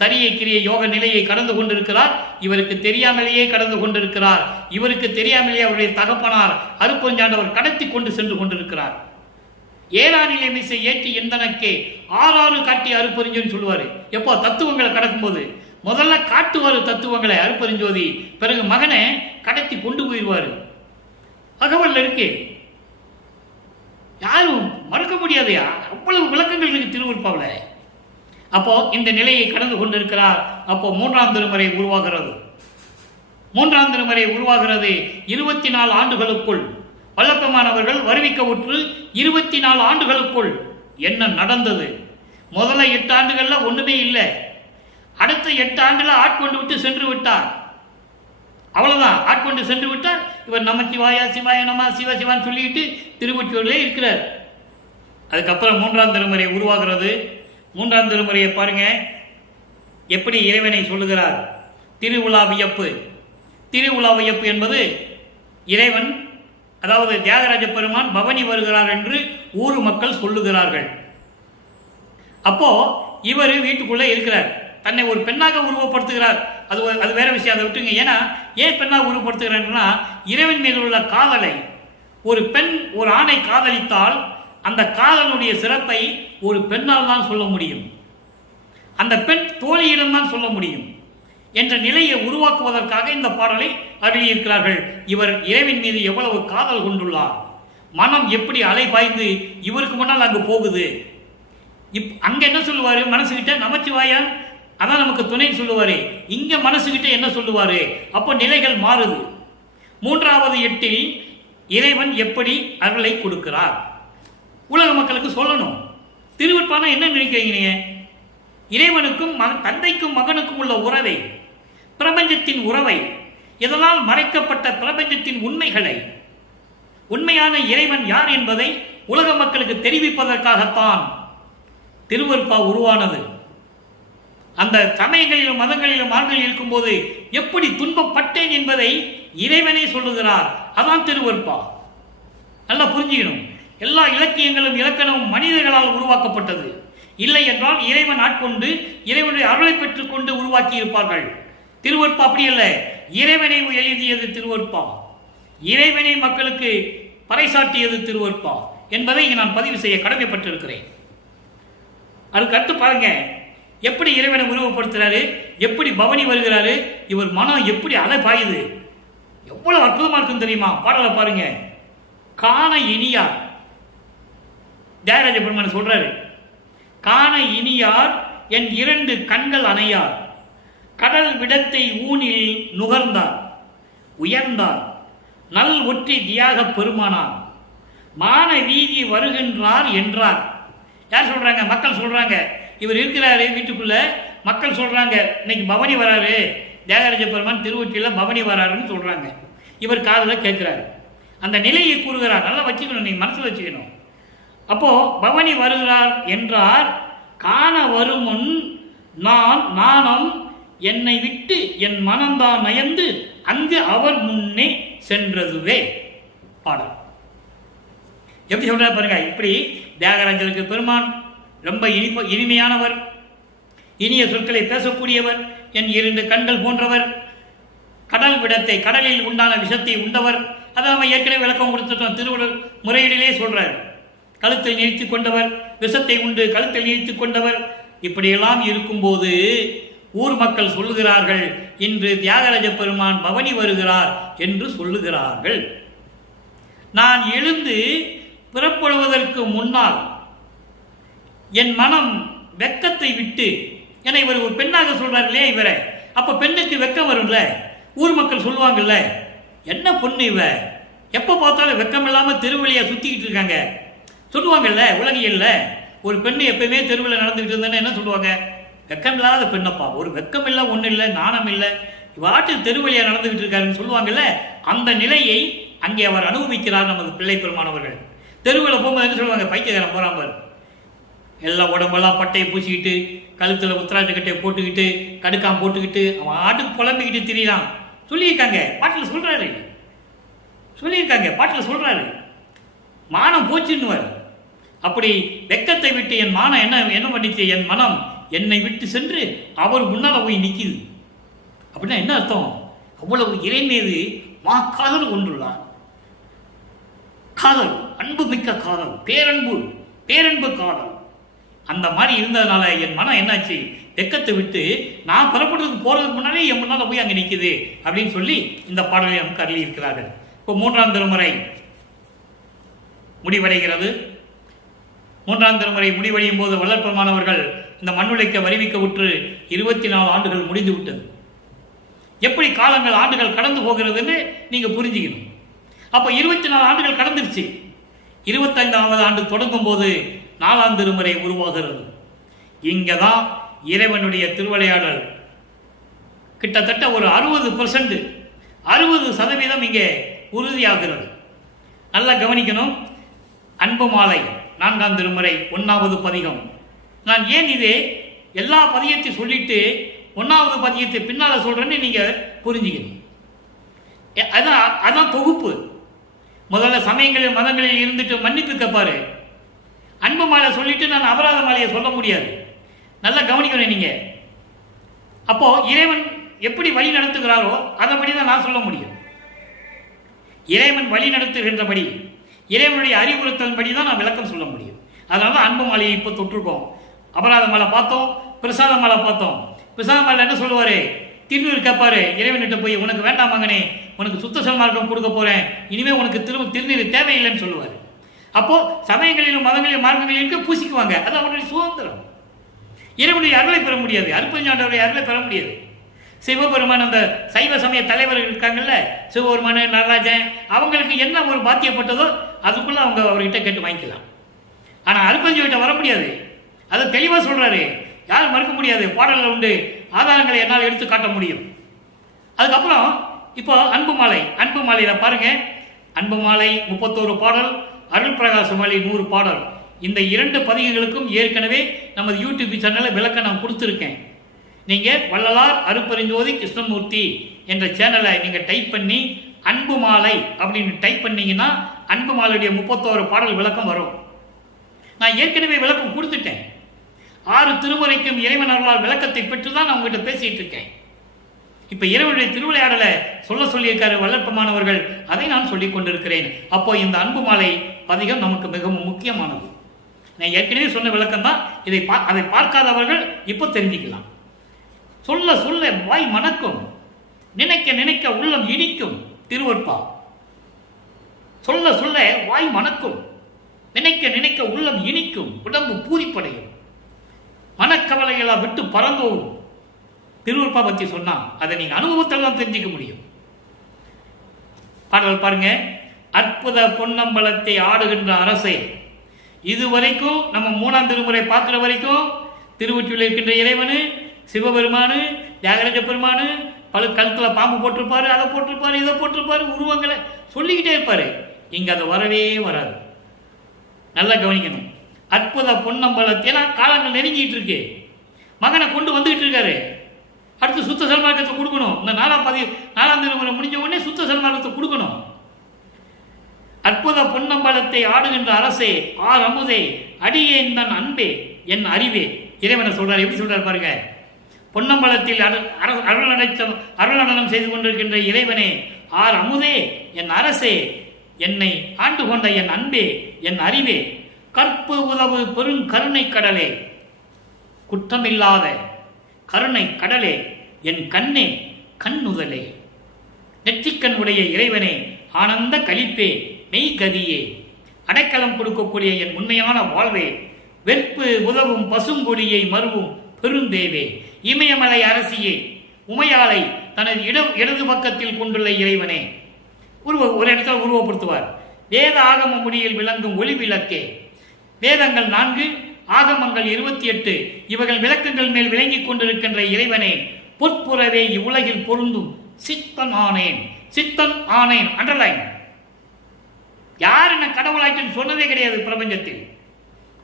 சரியை கிரிய யோக நிலையை கடந்து கொண்டிருக்கிறார். இவருக்கு தெரியாமலேயே கடந்து கொண்டிருக்கிறார். இவருக்கு தெரியாமலேயே அவருடைய தகப்பனார் அருப்பஞ்சாண்டவர் கடத்தி கொண்டு சென்று கொண்டிருக்கிறார். ஏழா நிலை மிசை ஏற்றி எந்தனக்கே ஆறாறு காட்டி அருப்பெருஞ்சோதி சொல்லுவாரு. எப்போ தத்துவங்களை கடக்கும்போது முதல்ல காட்டுவாரு தத்துவங்களை அருப்பெருஞ்சோதி, பிறகு மகனை கடத்தி கொண்டு போயிடுவாரு. தகவல் இருக்கு, யாரும் மறக்க முடியாதையா, அவ்வளவு விளக்கங்கள் இருக்கு திருவருட்பாவில். அப்போ இந்த நிலையை கடந்து கொண்டிருக்கிறார். அப்போ மூன்றாம் திருமுறை உருவாகிறது. மூன்றாம் திருமுறை உருவாகிறது 24 ஆண்டுகளுக்குள். வல்லப்பெருமானவர்கள் வருவிக்க உற்று 24 ஆண்டுகளுக்குள் என்ன நடந்தது? முதல்ல 8 ஆண்டுகள்ல ஒண்ணுமே இல்லை. அடுத்த 8 ஆண்டுல ஆட்கொண்டு விட்டு சென்று விட்டார். அவ்வளவுதான், ஆட்கொண்டு சென்று விட்டார். இவர் நமச்சிவாயா சிவாய நம சிவ சிவான்னு சொல்லிட்டு திருவொற்றியூரிலே இருக்கிறார். அதுக்கப்புறம் மூன்றாம் திருமுறை உருவாகிறது. மூன்றாம் திருமுறையை பாருங்க, எப்படி இறைவனை சொல்லுகிறார். திருவுலா வியப்பு. திருவுலா வியப்பு என்பது இறைவன், அதாவது தியாகராஜ பெருமான் பவனி வருகிறார் என்று ஊர் மக்கள் சொல்லுகிறார்கள். அப்போ இவர் வீட்டுக்குள்ளே இருக்கிறார். தன்னை ஒரு பெண்ணாக உருவப்படுத்துகிறார். அது வேற விஷயம், அதை விட்டுங்க. ஏன்னா ஏன் பெண்ணாக உருவப்படுத்துகிறார்னா, இறைவன் மீது உள்ள காதலை, ஒரு பெண் ஒரு ஆணை காதலித்தால் அந்த காதலுடைய சிறப்பை ஒரு பெண்ணால் தான் சொல்ல முடியும், அந்த பெண் தோழியிடம் தான் சொல்ல முடியும் என்ற நிலையை உருவாக்குவதற்காக இந்த பாடலை அருளியிருக்கிறார்கள். இவர் இறைவன் மீது எவ்வளவு காதல் கொண்டுள்ளார், மனம் எப்படி அலை பாய்ந்து இவருக்கு முன்னால் அங்கு போகுது. அங்க என்ன சொல்லுவாரு, மனசுகிட்ட நமச்சிவாயா அதான் நமக்கு துணை சொல்லுவாரு. இங்க மனசுகிட்ட என்ன சொல்லுவாரு? அப்போ நிலைகள் மாறுது. மூன்றாவது எட்டில் இறைவன் எப்படி அருளை கொடுக்கிறார் உலக மக்களுக்கு சொல்லணும். திருவருட்பானா என்ன நினைக்கிறீங்க நீங்க? இறைவனுக்கும் தந்தைக்கும் மகனுக்கும் உள்ள உறவை, பிரபஞ்சத்தின் உறவை, இதனால் மறைக்கப்பட்ட பிரபஞ்சத்தின் உண்மைகளை, உண்மையான இறைவன் யார் என்பதை உலக மக்களுக்கு தெரிவிப்பதற்காகத்தான் திருவருட்பா உருவானது. அந்த சமயங்களிலும் மதங்களிலும் ஆண்கள் இருக்கும்போது எப்படி துன்பப்பட்டேன் என்பதை இறைவனே சொல்லுகிறார். அதான் திருவருட்பா. நல்லா புரிஞ்சுக்கணும். எல்லா இலக்கியங்களும் இலக்கணமும் மனிதர்களால் உருவாக்கப்பட்டது. இல்லை என்றால் இறைவன் ஆட்கொண்டு இறைவனுடைய அருளை பெற்றுக் கொண்டு உருவாக்கி இருப்பார்கள். திருவருட்பா அப்படி அல்ல. இறைவனை எழுதியது திருவருட்பா, இறைவனை மக்களுக்கு பறைசாட்டியது திருவருட்பா என்பதை நான் பதிவு செய்ய கடமைப்பட்டிருக்கிறேன். அதுக்கு அடுத்து பாருங்க, எப்படி இறைவனை உருவப்படுத்துறாரு, எப்படி பவனி வருகிறாரு, இவர் மனம் எப்படி அலை பாயுது, எவ்வளவு அற்புதமா இருக்கும் தெரியுமா? பாடலை பாருங்க. காண இனியார், தியாகராஜ பெருமான் சொல்றாரு, காண இனியார் என் 2 கண்கள் அணையார், கடல் விடத்தை ஊனில் நுகர்ந்தார், உயர்ந்தார், நல் ஒற்றி தியாக பெருமானார், மான வீதி வருகின்றார் என்றார். யார் சொல்றாங்க? மக்கள் சொல்றாங்க. இவர் இருக்கிறாரு வீட்டுக்குள்ள, மக்கள் சொல்றாங்க இன்னைக்கு பவனி வராரு, தியாகராஜ பெருமான் திருவொற்றியில பவனி வராருன்னு சொல்றாங்க. இவர் காதல கேட்கிறாரு, அந்த நிலையை கூறுகிறார். நல்லா வச்சுக்கணும், நீங்க மனசுல வச்சுக்கணும். அப்போ பவனி வருகிறார் என்றார், காண வருமுன் நான் நாணம் என்னை விட்டு என் மனம்தான் நயந்து அங்கு அவர் முன்னே சென்றதுவே. பாடல் எப்படி சொல்றாரு பாருங்க. இப்படி தியாகராஜருக்கு பெருமான் ரொம்ப இனிமையானவர், இனிய சொற்களை பேசக்கூடியவர், என் 2 கண்கள் போன்றவர், கடல் விடத்தை, கடலில் உண்டான விஷத்தை உண்டவர். அதை நம்ம ஏற்கனவே விளக்கம் கொடுத்துட்டோம். திருவள்ளுவர் முறையீடிலே சொல்றார், கழுத்தில் நிறுத்தி கொண்டவர், விஷத்தை உண்டு கழுத்தில் நிறுத்தி கொண்டவர். இப்படியெல்லாம் இருக்கும்போது ஊர் மக்கள் சொல்லுகிறார்கள், இன்று தியாகராஜ பெருமான் பவனி வருகிறார் என்று சொல்லுகிறார்கள். நான் எழுந்து புறப்படுவதற்கு முன்னால் என் மனம் வெக்கத்தை விட்டு, ஏன்னா இவர் ஒரு பெண்ணாக சொல்றாரு இல்லையா இவரை, அப்ப பெண்ணுக்கு வெக்கம் வரும்ல, ஊர் மக்கள் சொல்லுவாங்கல்ல, என்ன பொண்ணு இவ, எப்ப பார்த்தாலும் வெக்கம் இல்லாம தெருவழியா சுத்திக்கிட்டு இருக்காங்க சொல்லுவாங்கல்ல. உலகியல்ல ஒரு பெண்ணு எப்பயுமே தெருவில் நடந்துகிட்டு இருந்தா என்ன சொல்லுவாங்க? வெக்கம் இல்லாத பெண்ணப்பா, ஒரு வெக்கம் இல்லை, ஒன்றும் இல்லை, நாணம் இல்லை, வாட்டு தெருவழியா நடந்துகிட்டு இருக்காருன்னு சொல்லுவாங்கல்ல. அந்த நிலையை அங்கே அவர் அனுபவிக்கிறார் நமது பிள்ளை பெருமானவர்கள். தெருவில் போகும்போது என்ன சொல்லுவாங்க? பைத்தியக்காரன் போறான் பாரு, எல்லாம் உடம்பெல்லாம் பட்டையை பூசிக்கிட்டு, கழுத்தில் உத்தராட்ச கட்டையை போட்டுக்கிட்டு, கடுக்காம் போட்டுக்கிட்டு, அவன் ஆட்டுக்கு புலம்பிக்கிட்டு திரியலாம் சொல்லியிருக்காங்க. பாட்டில் சொல்றாரு, சொல்லியிருக்காங்க, பாட்டில் சொல்றாரு. மானம் போச்சுன்னுவார். அப்படி வெக்கத்தை விட்டு என் மானம் என்ன பண்ணிச்சு, என் மனம் என்னை விட்டு சென்று அவர் முன்னால் போய் நிற்கிது. அப்படின்னா என்ன அர்த்தம்? அவ்வளவு இறை மீது காதல் கொண்டுள்ளார். காதல், அன்பு மிக்க காதல், பேரன்பு காதல். அந்த மாதிரி இருந்ததுனால என் மனம் என்னாச்சு, வெக்கத்தை விட்டு நான் புறப்படுறதுக்கு போறதுக்கு முன்னாலே என் முன்னால போய் அங்கே நிற்குது அப்படின்னு சொல்லி இந்த பாடலை நமக்கு அருளி இருக்கிறார்கள். இப்போ 3ஆம் திருமுறை முடிவடைகிறது. 3ஆம் திருமுறை முடிவடையும் போது வள்ளற்பெருமானவர்கள் இந்த மண்ணுழைக்க வருவிக்க உற்று 24 ஆண்டுகள் முடிந்து விட்டது. எப்படி காலங்கள் ஆண்டுகள் கடந்து போகிறதுன்னு நீங்க புரிஞ்சுக்கணும். அப்போ 24 ஆண்டுகள் கடந்துருச்சு. 25வது ஆண்டு தொடங்கும் போது 4ஆம் திருமுறை உருவாகிறது. இங்கதான் இறைவனுடைய திருவிளையாடல் கிட்டத்தட்ட ஒரு 60% இங்கே உறுதியாகிறது. நல்லா கவனிக்கணும். அன்பு மாலை 4ஆம் திருமுறை 1வது பதிகம். நான் ஏன் இது எல்லா பதியத்தையும் சொல்லிட்டு 1வது பதியத்தை பின்னால சொல்றேன்னு நீங்க புரிஞ்சுக்கணும். அதான் தொகுப்பு. முதல்ல சமயங்களில் மதங்களில் இருந்துட்டு மன்னிப்பு கேட்பாரு. அன்பு மாலை சொல்லிட்டு நான் அபராத மாலையை சொல்ல முடியாது. நல்லா கவனிக்கணும் நீங்க. அப்போ இறைவன் எப்படி வழி நடத்துகிறாரோ அதன்படி தான் நான் சொல்ல முடியும். இறைவன் வழி நடத்துகின்றபடி, இறைவனுடைய அறிவுறுத்தல்படி தான் நான் விளக்கம் சொல்ல முடியும். அதனால தான் அன்பு மாலையை இப்போ தொற்றுக்கோம். அபராத மாலை பார்த்தோம், பிரசாத மாலை பார்த்தோம். பிரசாத மாலை என்ன சொல்லுவாரு? திருநீர் கேட்பாரு இறைவன்கிட்ட போய், உனக்கு வேண்டாம் மகனே, உனக்கு சுத்த சன்மார்க்கம் கொடுக்க போறேன், இனிமே உனக்கு திருநீர் தேவையில்லைன்னு சொல்லுவார். அப்போ சமயங்களிலும் மதங்களிலும் மார்க்கங்களிலும் பூசிக்குவாங்க. அது அவருடைய சுதந்திரம். இறைவனுடைய அருளை பெற முடியாது, அருட்பெருஞ்சாண்டவருடைய அருளை பெற முடியாது. சிவபெருமான், அந்த சைவ சமய தலைவர்கள் இருக்காங்கல்ல, சிவபெருமான், நடராஜன், அவங்களுக்கு என்ன ஒரு பாத்தியப்பட்டதோ அதுக்குள்ள அவங்க அவர்கிட்ட கேட்டு வாங்கிக்கலாம். ஆனா அருட்பெருஞ்சாண்டவர்கிட்ட வர முடியாது. அதை தெளிவா சொல்றாரு, யாரும் மறுக்க முடியாது. பாடல்கள் உண்டு, ஆதாரங்களை என்னால் எடுத்து காட்ட முடியும். அதுக்கப்புறம் இப்போ அன்பு மாலையில பாருங்க, அன்பு மாலை 31 பாடல், அருள் பிரகாச மாலை 100 பாடல். இந்த 2 பதிகங்களுக்கும் ஏற்கனவே நமது யூடியூப் சேனலில் விளக்க நான் கொடுத்துருக்கேன். நீங்க வள்ளலார் அருட்பெருஞ்சோதி கிருஷ்ணமூர்த்தி என்ற சேனலை நீங்க டைப் பண்ணி அன்பு மாலை அப்படின்னு டைப் பண்ணீங்கன்னா அன்பு மாலையுடைய 31 பாடல் விளக்கம் வரும். நான் ஏற்கனவே விளக்கம் கொடுத்துட்டேன். 6 திருமுறைக்கும் இறைவன் அருளால் விளக்கத்தை பெற்று தான் நான் உங்ககிட்ட பேசிட்டு இருக்கேன். இப்ப இறைவனுடைய திருவிளையாடலை சொல்லியிருக்காரு வள்ளற்பெருமானவர்கள், அதை நான் சொல்லிக் கொண்டிருக்கிறேன். அப்போ இந்த அன்பு மாலை பதிகம் நமக்கு மிகவும் முக்கியமானது. நான் ஏற்கனவே சொன்ன விளக்கம் தான். அதை பார்க்காதவர்கள் இப்போ தெரிஞ்சுக்கலாம். சொல்ல வாய் மணக்கும், நினைக்க உள்ளம் இனிக்கும். திருவற்பா சொல்ல வாய் மணக்கும், நினைக்க உள்ளம் இனிக்கும், உடம்பு பூரிப்படையும், மனக்கவலைகளா விட்டு பறந்தோம். திருவருப்பா பற்றி சொன்னா அதை நீங்க அனுபவத்தில் தான் தெரிஞ்சுக்க முடியும். பாடல் பாருங்க. அற்புத பொன்னம்பலத்தை ஆடுகின்ற அரசே. இதுவரைக்கும் நம்ம 3ஆம் திருமுறை பார்க்கிற வரைக்கும் திருவொற்றியூரில் இருக்கின்ற இறைவனு, சிவபெருமானு, தியாகராஜ பெருமானு, பல கழுத்துல பாம்பு போட்டிருப்பாரு, அதை போட்டிருப்பாரு, இதை போட்டிருப்பாரு, உருவங்களை சொல்லிக்கிட்டே இருப்பாரு. இங்க அது வரவே வராது. நல்லா கவனிக்கணும். அற்புத பொன்னம்பலத்தை, காலங்கள் நெருங்கிட்டு இருக்கு. மகனை கொண்டு வந்துகிட்டு இருக்காரு. அடுத்து சுத்த சன்மார்க்கத்தை கொடுக்கணும். இந்த 4ஆம் திருமுறை முடிஞ்ச உடனே சுத்த சன்மார்க்கத்தை கொடுக்கணும். அற்புத பொன்னம்பலத்தை ஆடுகின்ற அரசே, ஆர் அமுதே, அடியேன் தன் அன்பே, என் அறிவே. இறைவனை சொல்றாரு. எப்படி சொல்றாரு பாருங்க. பொன்னம்பலத்தில் அருள் நடனம் செய்து கொண்டிருக்கின்ற இறைவனே, ஆர் அமுதே, என் அரசே, என்னை ஆண்டு கொண்ட என் அன்பே, என் அறிவே, கற்பு உதவு பெரும் கருணை கடலே, குற்றமில்லாத கருணை கடலே, என் கண்ணே, கண்ணுதலே, நெற்றிக்கண் உடைய இறைவனே, ஆனந்த கலிப்பே, மெய்கதியே, அடைக்கலம் கொடுக்கக்கூடிய என் உண்மையான வாழ்வே, வெற்பு உதவும் பசுங்கொடியை மருவும் பெருந்தேவே, இமயமலை அரசியே, உமையாலை தனது இடது பக்கத்தில் கொண்டுள்ள இறைவனே. ஒரு இடத்துல உருவப்படுத்துவார். வேத ஆகம முடியில் விளங்கும் ஒளி விளக்கே. வேதங்கள் 4, ஆகமங்கள் 28, இவர்கள் விளக்கங்கள் மேல் விளங்கிக் கொண்டிருக்கின்ற இறைவனே, பொற்புறவே இவ்வுலகில் பொருந்தும் சித்தன் ஆனேன். சித்தன் ஆனேன் அண்டர்லைன். யார் என்ன கடவுளாயிட்டு சொன்னதே கிடையாது பிரபஞ்சத்தில்.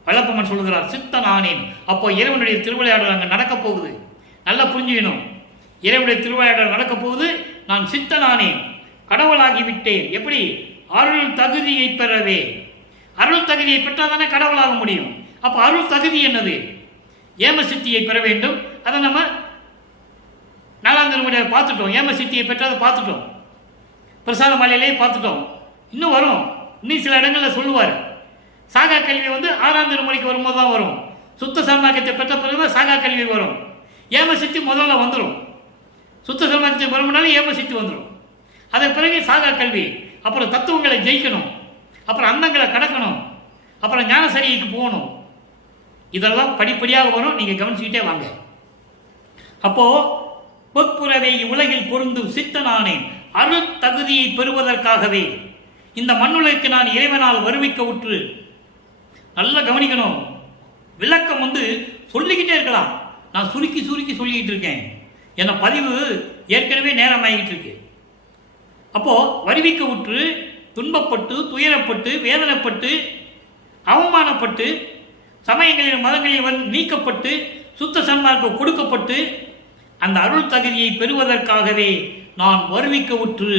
வள்ளப்பெருமான் சொல்லுகிறார் சித்தன் ஆனேன். அப்போ இறைவனுடைய திருவிளையாடல் அங்கே நடக்க போகுது. நல்லா புரிஞ்சுக்கணும். இறைவனுடைய திருவிளையாடல் நடக்க போகுது. நான் சித்தன் ஆனேன், கடவுளாகிவிட்டேன். எப்படி? அருள் தகுதியை பெறவே. அருள் தகுதியை பெற்றால் தானே கடவுளாக முடியும். அப்ப அருள் தகுதி என்னது? ஏமசித்தியை பெற வேண்டும். அதை நம்ம 4ஆம் திருமுறையை பார்த்துட்டோம். ஏமசித்தியை பெற்றதை பார்த்துட்டோம். பிரசாத மாலையிலேயே பார்த்துட்டோம். இன்னும் வரும். இன்னும் சில இடங்களில் சொல்லுவார். சாகா கல்வி 6ஆம் திருமுறைக்கு வரும்போது தான் வரும். சுத்த சன்மார்க்கத்தை பெற்ற பிறகு சாகா கல்வி வரும். ஏமசித்தி முதல்ல வந்துடும். சுத்த சன்மார்க்கத்தை வரும்னாலும் ஏமசித்தி வந்துடும். அதன் பிறகு சாகா கல்வி. அப்புறம் தத்துவங்களை ஜெயிக்கணும், அப்புறம் அந்தங்களை கடக்கணும், அப்புறம் ஞானசரிக்கு போகணும். இதெல்லாம் படிப்படியாக வரும். நீங்கள் கவனிச்சுக்கிட்டே வாங்க. அப்போ பொற்புறவே இவ்வுலகில் பொருந்தும் சித்தனானேன் அருள் தகுதியை பெறுவதற்காகவே இந்த மண்ணுலகிற்கு நான் இறைவனால் வருவிக்க உற்று. நல்லா கவனிக்கணும். விளக்கம் சொல்லிக்கிட்டே இருக்கலாம். நான் சுருக்கி சொல்லிக்கிட்டு இருக்கேன். என்ன பதிவு ஏற்கனவே நேரம் ஆகிட்டு இருக்கு. அப்போ வருவிக்க உற்று துன்பப்பட்டு துயரப்பட்டு வேதனைப்பட்டு அவமானப்பட்டு சமயங்களின் மதங்களில் நீக்கப்பட்டு சுத்த சன்மார்க்கம் கொடுக்கப்பட்டு அந்த அருள் தகுதியை பெறுவதற்காகவே நான் வருவிக்க உற்று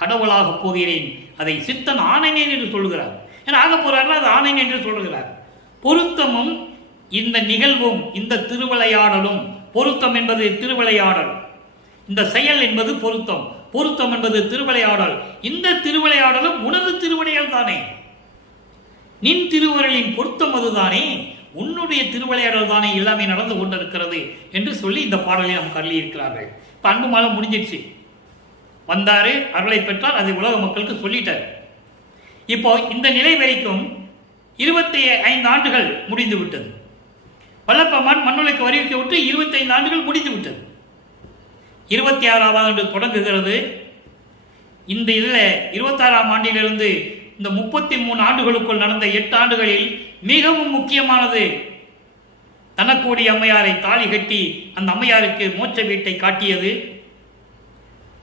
கடவுளாக போகிறேன். அதை சித்தன் ஆணைனேன் என்று சொல்கிறார். ஏன்னா ஆக போறார்கள், அது ஆணைன் என்று சொல்கிறார். பொருத்தமும் இந்த நிகழ்வும் இந்த திருவிளையாடலும், பொருத்தம் என்பது திருவிளையாடல், இந்த செயல் என்பது பொருத்தம், பொருத்தம் என்பது திருவிளையாடல். இந்த திருவிளையாடலும் உனது திருவிளையாடல் தானே, நின் திருவருளின் பொருத்தம் அதுதானே, உன்னுடைய திருவிளையாடல் தானே எல்லாமே நடந்து கொண்டிருக்கிறது என்று சொல்லி இந்த பாடலை நமக்கு அருளி இருக்கிறார்கள். இப்போ அன்பு மாலை முடிஞ்சிடுச்சு. வந்தாரு, அருளை பெற்றால் அதை உலக மக்களுக்கு சொல்லிட்டார். இப்போ இந்த நிலை வரைக்கும் 25 ஆண்டுகள் முடிந்து விட்டது. வல்லப்பெருமான் மண்ணுலகிற்கு வருவிக்க விட்டு 25 ஆண்டுகள் முடிந்து விட்டது. 26ஆம் ஆண்டு தொடங்குகிறது. இந்த இதில் 26ஆம் ஆண்டிலிருந்து இந்த 33 ஆண்டுகளுக்குள் நடந்த 8 ஆண்டுகளில் மிகவும் முக்கியமானது தனக்கோடி அம்மையாரை தாலி கட்டி அந்த அம்மையாருக்கு மோட்ச வீட்டை காட்டியது,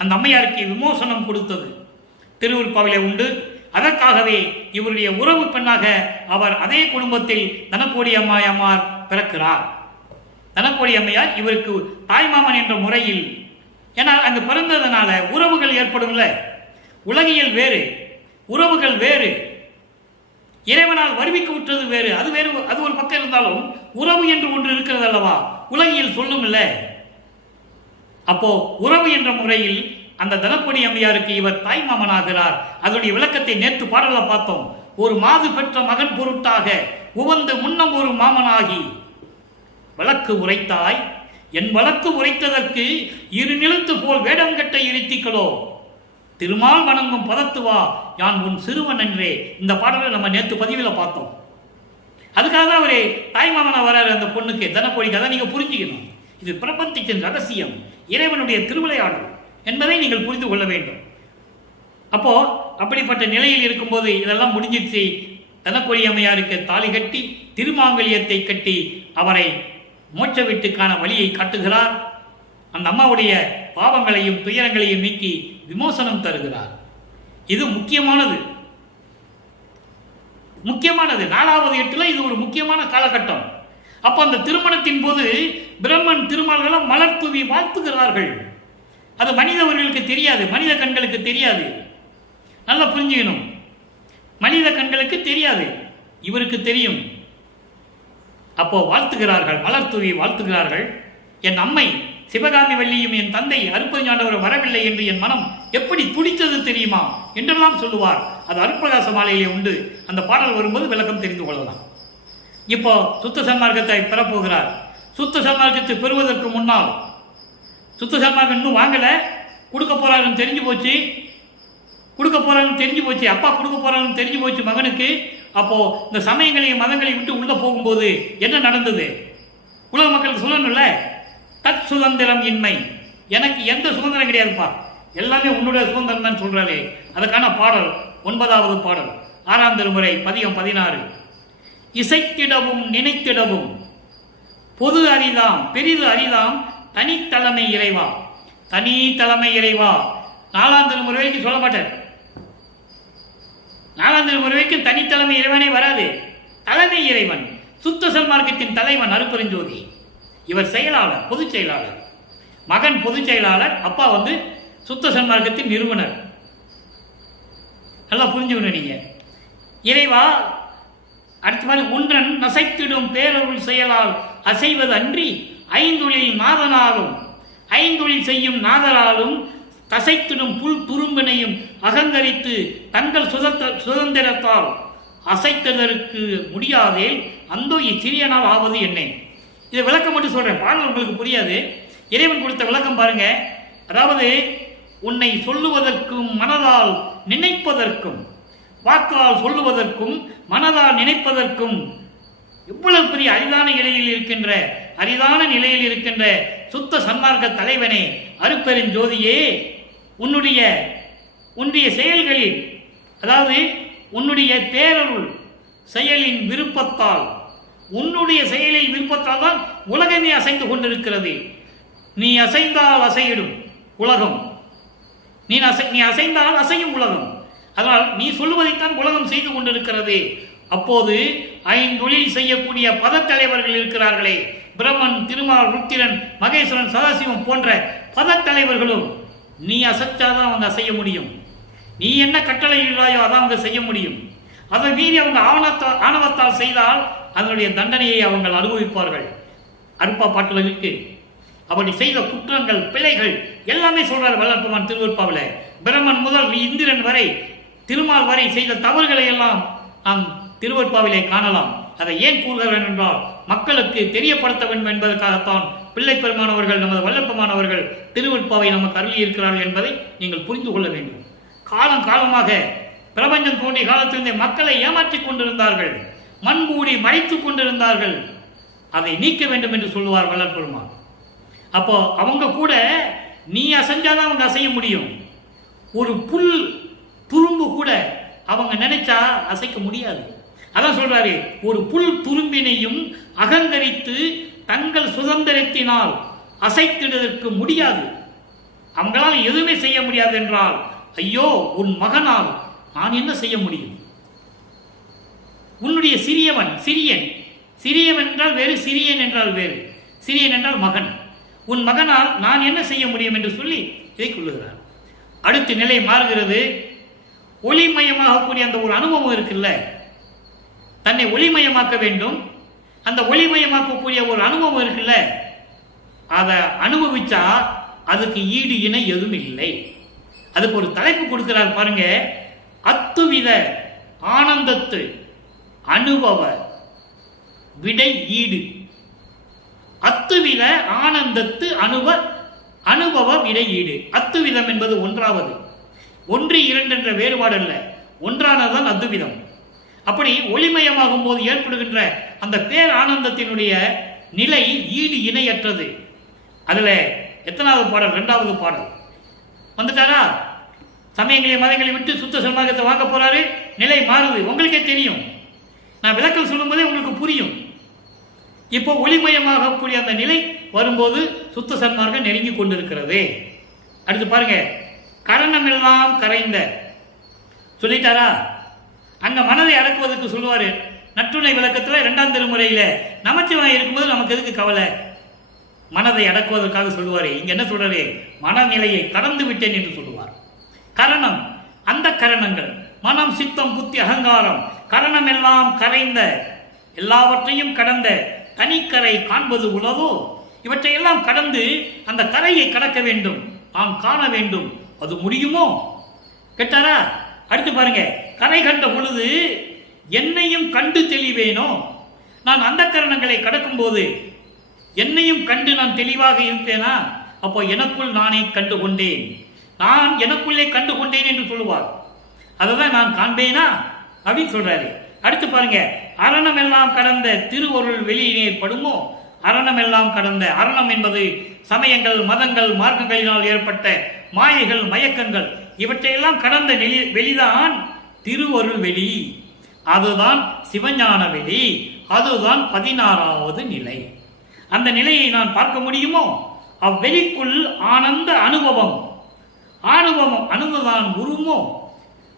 அந்த அம்மையாருக்கு விமோசனம் கொடுத்தது திருவிற்பாவிலே உண்டு. அதற்காகவே இவருடைய உறவு பெண்ணாக அவர் அதே குடும்பத்தில் தனக்கோடி அம்மையார் பிறக்கிறார். தனக்கோடி அம்மையார் இவருக்கு தாய்மாமன் என்ற முறையில், ஏன்னா அங்கு பிறந்ததுனால உறவுகள் ஏற்படும்ல. உலகியல் வேறு, உறவுகள் வேறு, இறைவனால் வருவிக்க விட்டது வேறு. அது வேறு, அது ஒரு பக்கம் இருந்தாலும் உறவு என்று ஒன்று இருக்கிறது அல்லவா, உலகியல் சொல்லும் இல்லை. அப்போ உறவு என்ற முறையில் அந்த தனக்கோடி அம்மையாருக்கு இவர் தாய்மாமனாகிறார். அதனுடைய விளக்கத்தை நேற்று பாடல பார்த்தோம். ஒரு மாது பெற்ற மகன் பொருட்டாக உவந்து முன்னம் ஒரு மாமனாகி வழக்கு உரைத்தாய், என் வழக்கு உரைத்ததற்கு இரு நிலத்து போல் வேடம் கட்ட இருத்திக்களோ, திருமால் வணங்கும் பதத்துவா யான் உன் சிறுவன் என்றே. இந்த பாடலை நம்ம நேற்று பதிவில் பார்த்தோம். அதுக்காக தான் அவரே தாய்மாமனா வராரு அந்த பொண்ணுக்கு, தனக்கோடிக்கு. அதை நீங்கள் புரிஞ்சுக்கணும். இது பிரபஞ்சத்தின் ரகசியம், இறைவனுடைய திருவிளையாடல் என்பதை நீங்கள் புரிந்து கொள்ள வேண்டும். அப்போ அப்படிப்பட்ட நிலையில் இருக்கும்போது இதெல்லாம் முடிஞ்சிருச்சு. தனக்கோடி அம்மையாருக்கு தாலி கட்டி திருமாங்கல்யத்தை கட்டி அவரை மோட்ச வீட்டுக்கான வழியை காட்டுகிறார். அந்த அம்மாவுடைய பாவங்களையும் துயரங்களையும் நீக்கி விமோசனம் தருகிறார். இது முக்கியமானது, முக்கியமானது. 4வது எட்டுல இது ஒரு முக்கியமான காலகட்டம். அப்ப அந்த திருமணத்தின் போது பிரம்மன் திருமால்களும் மலர் தூவி வாழ்த்துகிறார்கள். அது மனிதவர்களுக்கு தெரியாது, மனித கண்களுக்கு தெரியாது. நல்லா புரிஞ்சுக்கணும். மனித கண்களுக்கு தெரியாது, இவருக்கு தெரியும். அப்போ வாழ்த்துகிறார்கள், மலர் தூவி வாழ்த்துகிறார்கள். என் அம்மை சிவகாமி வள்ளியும் என் தந்தை அருட்பெருஞ்ஞாண்டவர் வரவில்லை என்று என் மனம் எப்படி துடித்தது தெரியுமா என்றெல்லாம் சொல்லுவார். அது அருட்பிரகாச மாலையிலே உண்டு. அந்த பாடல் வரும்போது விளக்கம் தெரிந்து கொள்ளலாம். இப்போ சுத்த சன்மார்க்கத்தை பெறப்போகிறார். சுத்த சன்மார்க்கத்தை பெறுவதற்கு முன்னால், சுத்த சன்மார்க்கம் இன்னும் வாங்கலை, கொடுக்க போறாருன்னு தெரிஞ்சு போச்சு, கொடுக்க போறாருன்னு தெரிஞ்சு போச்சு, அப்பா கொடுக்க போறாருன்னு தெரிஞ்சு போச்சு மகனுக்கு. அப்போ இந்த சமயங்களையும் மதங்களையும் விட்டு உள்ள போகும்போது என்ன நடந்தது உலக மக்களுக்கு சொல்லணும்ல. தத் சுதந்திரம் இன்மை, எனக்கு எந்த சுதந்திரம் கிடையாதுப்பா, எல்லாமே உன்னுடைய சுதந்திரம் தான் சொல்றாரு. அதுக்கான பாடல் 9வது பாடல் 6ஆம் திருமுறை பதிகம் 16. இசைத்திடவும் நினைத்திடவும் பொது அரிதாம் பெரிது அரிதாம் தனித்தலைமை இறைவா. தனி தலைமை இறைவா 4ஆம் திருமுறை வரைக்கும் சொல்ல மாட்டார். 4ஆம் திருமுறை வரைக்கும் தனித்தலைமை இறைவனே வராது. தலைமை இறைவன், சுத்த சன்மார்க்கத்தின் தலைவன் அருட்பெருஞ்சோதி. இவர் செயலாளர், பொதுச் செயலாளர். மகன் பொதுச் செயலாளர், அப்பா சுத்த சன்மார்க்கத்தின் நிறுவனர். நல்லா புரிஞ்சுக்கணும் நீங்க. இறைவா அடுத்த மாதிரி ஒன்றன் நசைத்திடும் பேரருள் செயலால் அசைவது அன்றி ஐந்தொழில் நாதனாலும் ஐந்தொழில் செய்யும் நாதராலும் தசைத்திடும் புல் துரும்பினையும் அகங்கரித்து தங்கள் சுதந்திரத்தால் அசைத்ததற்கு முடியாதே அந்தோ இச்சிறியனால் ஆவது என்ன. இதை விளக்கம் மட்டும் சொல்றேன், பாடல் உங்களுக்கு புரியாது. இறைவன் கொடுத்த விளக்கம் பாருங்க. அதாவது உன்னை சொல்லுவதற்கும் மனதால் நினைப்பதற்கும், வாக்கால் சொல்லுவதற்கும் மனதால் நினைப்பதற்கும் இவ்வளவு பெரிய அரிதான நிலையில் இருக்கின்ற சுத்த சன்மார்க்க தலைவனே, அருட்பெருஞ்சோதியே, உன்னுடைய செயல்களில், அதாவது உன்னுடைய பேரருள் செயலின் விருப்பத்தால், உன்னுடைய செயலில் விருப்பத்தால் தான் உலகமே அசைந்து கொண்டிருக்கிறது. நீ அசைந்தால் அசையிடும் உலகம், நீ அசைந்தால் அசையும் உலகம். அதனால் நீ சொல்லுவதைத்தான் உலகம் செய்து கொண்டிருக்கிறது. அப்போது ஐந்தொழில் செய்யக்கூடிய பதத்தலைவர்கள் இருக்கிறார்களே, பிரம்மன், திருமால், ருத்திரன், மகேஸ்வரன், சதாசிவம் போன்ற பதத்தலைவர்களும் நீ அசைச்சாதான் அவங்க அசைய முடியும். நீ என்ன கட்டளை இல்லாயோ அதான் அவங்க செய்ய முடியும். அதை மீறி அவங்க ஆணவத்தால் செய்தால் அதனுடைய தண்டனையை அவங்க அனுபவிப்பார்கள். அருப்பா பாட்டில் இருக்கு. அப்படி செய்த குற்றங்கள், பிழைகள் எல்லாமே சொல்றார் வல்லற்பெருமான் திருவருட்பாவில. பிரம்மன் முதல் இந்திரன் வரை, திருமால் வரை செய்த தவறுகளை எல்லாம் நாம் திருவருட்பாவிலே காணலாம். அதை ஏன் கூறுகிறேன் என்றால், மக்களுக்கு தெரியப்படுத்த வேண்டும் என்பதற்காகத்தான் பிள்ளை பெருமானவர்கள், நமது வல்லற்பெருமானவர்கள் திருவருட்பாவை நமக்கு அருளி இருக்கிறார்கள் என்பதை நீங்கள் புரிந்து கொள்ள வேண்டும். காலமாக பிரபஞ்சம் தோன்றிய காலத்திலிருந்தே மக்களை ஏமாற்றிக் கொண்டிருந்தார்கள், மண்மூடி மறைத்துக் கொண்டிருந்தார்கள். அதை நீக்க வேண்டும் என்று சொல்லுவார் வல்லற்பெருமான். அப்போ அவங்க கூட நீ அசைஞ்சாதான் அவங்க அசைய முடியும். ஒரு புல் துரும்பு கூட அவங்க நினைச்சா அசைக்க முடியாது. அதான் சொல்றாரு, ஒரு புல் துரும்பினையும் அகங்கரித்து தங்கள் சுதந்திரத்தினால் அசைத்திடுவதற்கு முடியாது. அவங்களால் எதுவுமே செய்ய முடியாது என்றால், ஐயோ உன் மகனால் நான் என்ன செய்ய முடியும்? உன்னுடைய சிறியவன் என்றால் வேறு, சிறியன் என்றால் வேறு. சிறியன் என்றால் மகன். உன் மகனால் நான் என்ன செய்ய முடியும் என்று சொல்லி இதை கொள்ளுகிறார். அடுத்த நிலை மாறுகிறது. ஒளிமயமாகக்கூடிய அந்த ஒரு அனுபவம் இருக்குல்ல, தன்னை ஒளிமயமாக்க வேண்டும். அந்த ஒளிமயமாக்கக்கூடிய ஒரு அனுபவம் இருக்குல்ல, அதை அனுபவிச்சா அதுக்கு ஈடு இணை எதுவும் இல்லை. அதுக்கு ஒரு தலைப்பு கொடுக்கிறார் பாருங்க, அத்துவித ஆனந்தத்து அனுபவ விடை ஈடு. அத்துவித ஆனந்தத்து அனுபவ விடை ஈடு. அத்துவிதம் என்பது ஒன்றாவது, ஒன்று இரண்டு என்ற வேறுபாடு அல்ல, ஒன்றானதுதான் அத்துவிதம். அப்படி ஒளிமயமாகும் போது ஏற்படுகின்ற அந்த பேர் ஆனந்தத்தினுடைய நிலை ஈடு இணையற்றது. அதுல எத்தனாவது பாடல்? 2வது பாடல் வந்துட்டாரா? சமயங்களை மதங்களை விட்டு சுத்த சன்மார்க்கத்தை வாங்க போறாரு. நிலை மாறுது, உங்களுக்கே தெரியும். நான் விளக்கம் சொல்லும் போதே உங்களுக்கு புரியும். இப்போ ஒளிமயமாகக்கூடிய அந்த நிலை வரும்போது சுத்த சன்மார்க்கம் நெருங்கி கொண்டிருக்கிறது. அடுத்து பாருங்க, கரணம் எல்லாம் கரைந்த சொல்லிட்டாரா? அங்க மனதை அடக்குவதற்கு சொல்லுவாரு. நற்றுணை விளக்கத்துல 2ஆம் திருமுறையில நமச்சிவாயம் இருக்கும்போது நமக்கு எதுக்கு கவலை? மனதை அடக்குவதற்காக சொல்லுவாரு. இங்க என்ன சொல்றாரு? மனநிலையை கடந்து விட்டேன் என்று சொல்லுவார். கரணம், அந்த கரணங்கள் மனம், சித்தம், புத்தி, அகங்காரம், கரணம் எல்லாம் கரைந்த, எல்லாவற்றையும் கடந்த தனிக்கரை காண்பது உலகோ? இவற்றையெல்லாம் கடந்து அந்த கரையை கடக்க வேண்டும், நாம் காண வேண்டும். அது முடியுமோ? கேட்டாரா? அடுத்து பாருங்க, கரை கண்ட பொழுது என்னையும் கண்டு தெளிவேனோ? நான் அந்த கரணங்களை கடக்கும் போது என்னையும் கண்டு நான் தெளிவாக இருப்பேனா? அப்போ எனக்குள் நானே கண்டு கொண்டேன், நான் எனக்குள்ளே கண்டு கொண்டேன் என்று சொல்லுவார். அதுதான் நான் காண்பேனா அப்படின்னு சொல்றாரு. அடுத்து பாருங்க, அரணம் எல்லாம் கடந்த திருவருள் வெளியினேர் படுமோ? அரணம் எல்லாம் கடந்த, அரணம் என்பது சமயங்கள், மதங்கள், மார்க்கங்களினால் ஏற்பட்ட மாயைகள், மயக்கங்கள், இவற்றையெல்லாம் கடந்த வெளிதான் திருவருள் வெளி. அதுதான் சிவஞான வெளி. அதுதான் 16வது நிலை. அந்த நிலையை நான் பார்க்க முடியுமோ? அவ்வெளிக்குள் ஆனந்த அனுபவம் அனுபவம் உருமோ?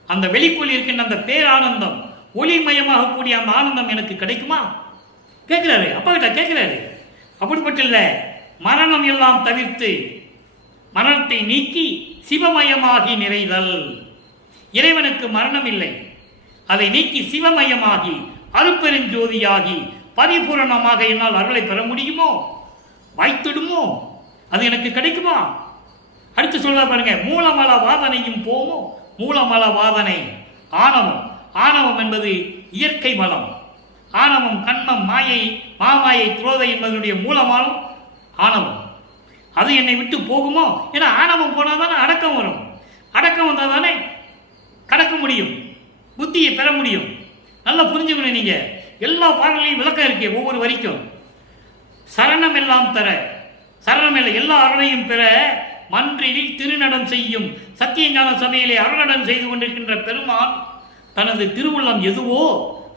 அந்த வெளிக்குள் இருக்கின்ற அந்த பேரானந்தம், ஒளிமயமாக கூடிய அந்த ஆனந்தம் எனக்கு கிடைக்குமா? கேட்கிறாரு, அப்பா கிட்ட கேட்கிறாரு. அப்படிப்பட்ட இல்ல, மரணம் எல்லாம் தவிர்த்து மரணத்தை நீக்கி சிவமயமாகி நிறைதல். இறைவனுக்கு மரணம் இல்லை, அதை நீக்கி சிவமயமாகி அருட்பெருஞ்சோதியாகி பரிபூரணமாக என்னால் அருளை பெற முடியுமோ, வாய்த்திடுமோ, அது எனக்கு கிடைக்குமா? அடுத்து சொல்ல பாருங்க, மூலமல வாதனையும் போமோ. மூலமல வாதனை ஆணவம். ஆணவம் என்பது இயற்கை மலம். ஆணவம் கண்மம் மாயை மாமாயை துரோதை என்பதனுடைய மூலமானம் ஆணவம். அது என்னை விட்டு போகுமோ? ஏன்னா ஆணவம் போனால் தானே அடக்கம் வரும். அடக்கம் வந்தால் தானே கடக்க முடியும், புத்தியை பெற முடியும். நல்லா புரிஞ்சுக்கணும். நீங்க எல்லா பாடலையும் விளக்கம் இருக்கு ஒவ்வொரு வரிக்கும். சரணம் எல்லாம் தர, சரணம் இல்லை எல்லா அருளையும் பெற மன்றில் திருநடம் செய்யும் சத்தியஞான சபையிலே அருளடம் செய்து கொண்டிருக்கின்ற பெருமான் தனது திருவுள்ளம் எதுவோ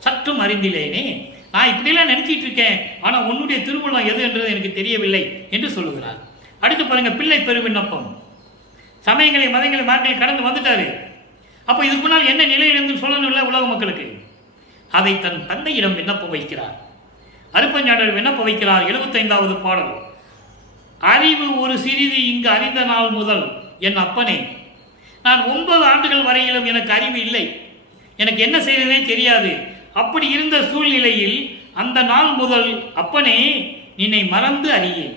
சற்றும் அறிந்திலேனே. நான் இப்படிலாம் நினைச்சிட்டு இருக்கேன், ஆனால் உன்னுடைய திருவுள்ளம் எது என்றது எனக்கு தெரியவில்லை என்று சொல்லுகிறார். அடுத்து பாருங்க, பிள்ளை பெரு விண்ணப்பம். சமயங்களை மதங்களை மார்களை கடந்து வந்துட்டாரு. அப்போ இதுக்கு முன்னால் என்ன நிலையிலிருந்து சொல்லணும் இல்லை உலக மக்களுக்கு. அதை தன் தந்தையிடம் விண்ணப்பம் வைக்கிறார். அருப்பஞ்சாண்டர் விண்ணப்பம் வைக்கிறார். 75வது பாடல். அறிவு ஒரு சிறிது இங்கு அறிந்த நாள் முதல் என் அப்பனே, நான் 9 ஆண்டுகள் வரையிலும் எனக்கு அறிவு இல்லை, எனக்கு என்ன செய்வதே தெரியாது. அப்படி இருந்த சூழ்நிலையில் அந்த நாள் முதல் அப்பனே நின்னை மறந்து அறியேன்.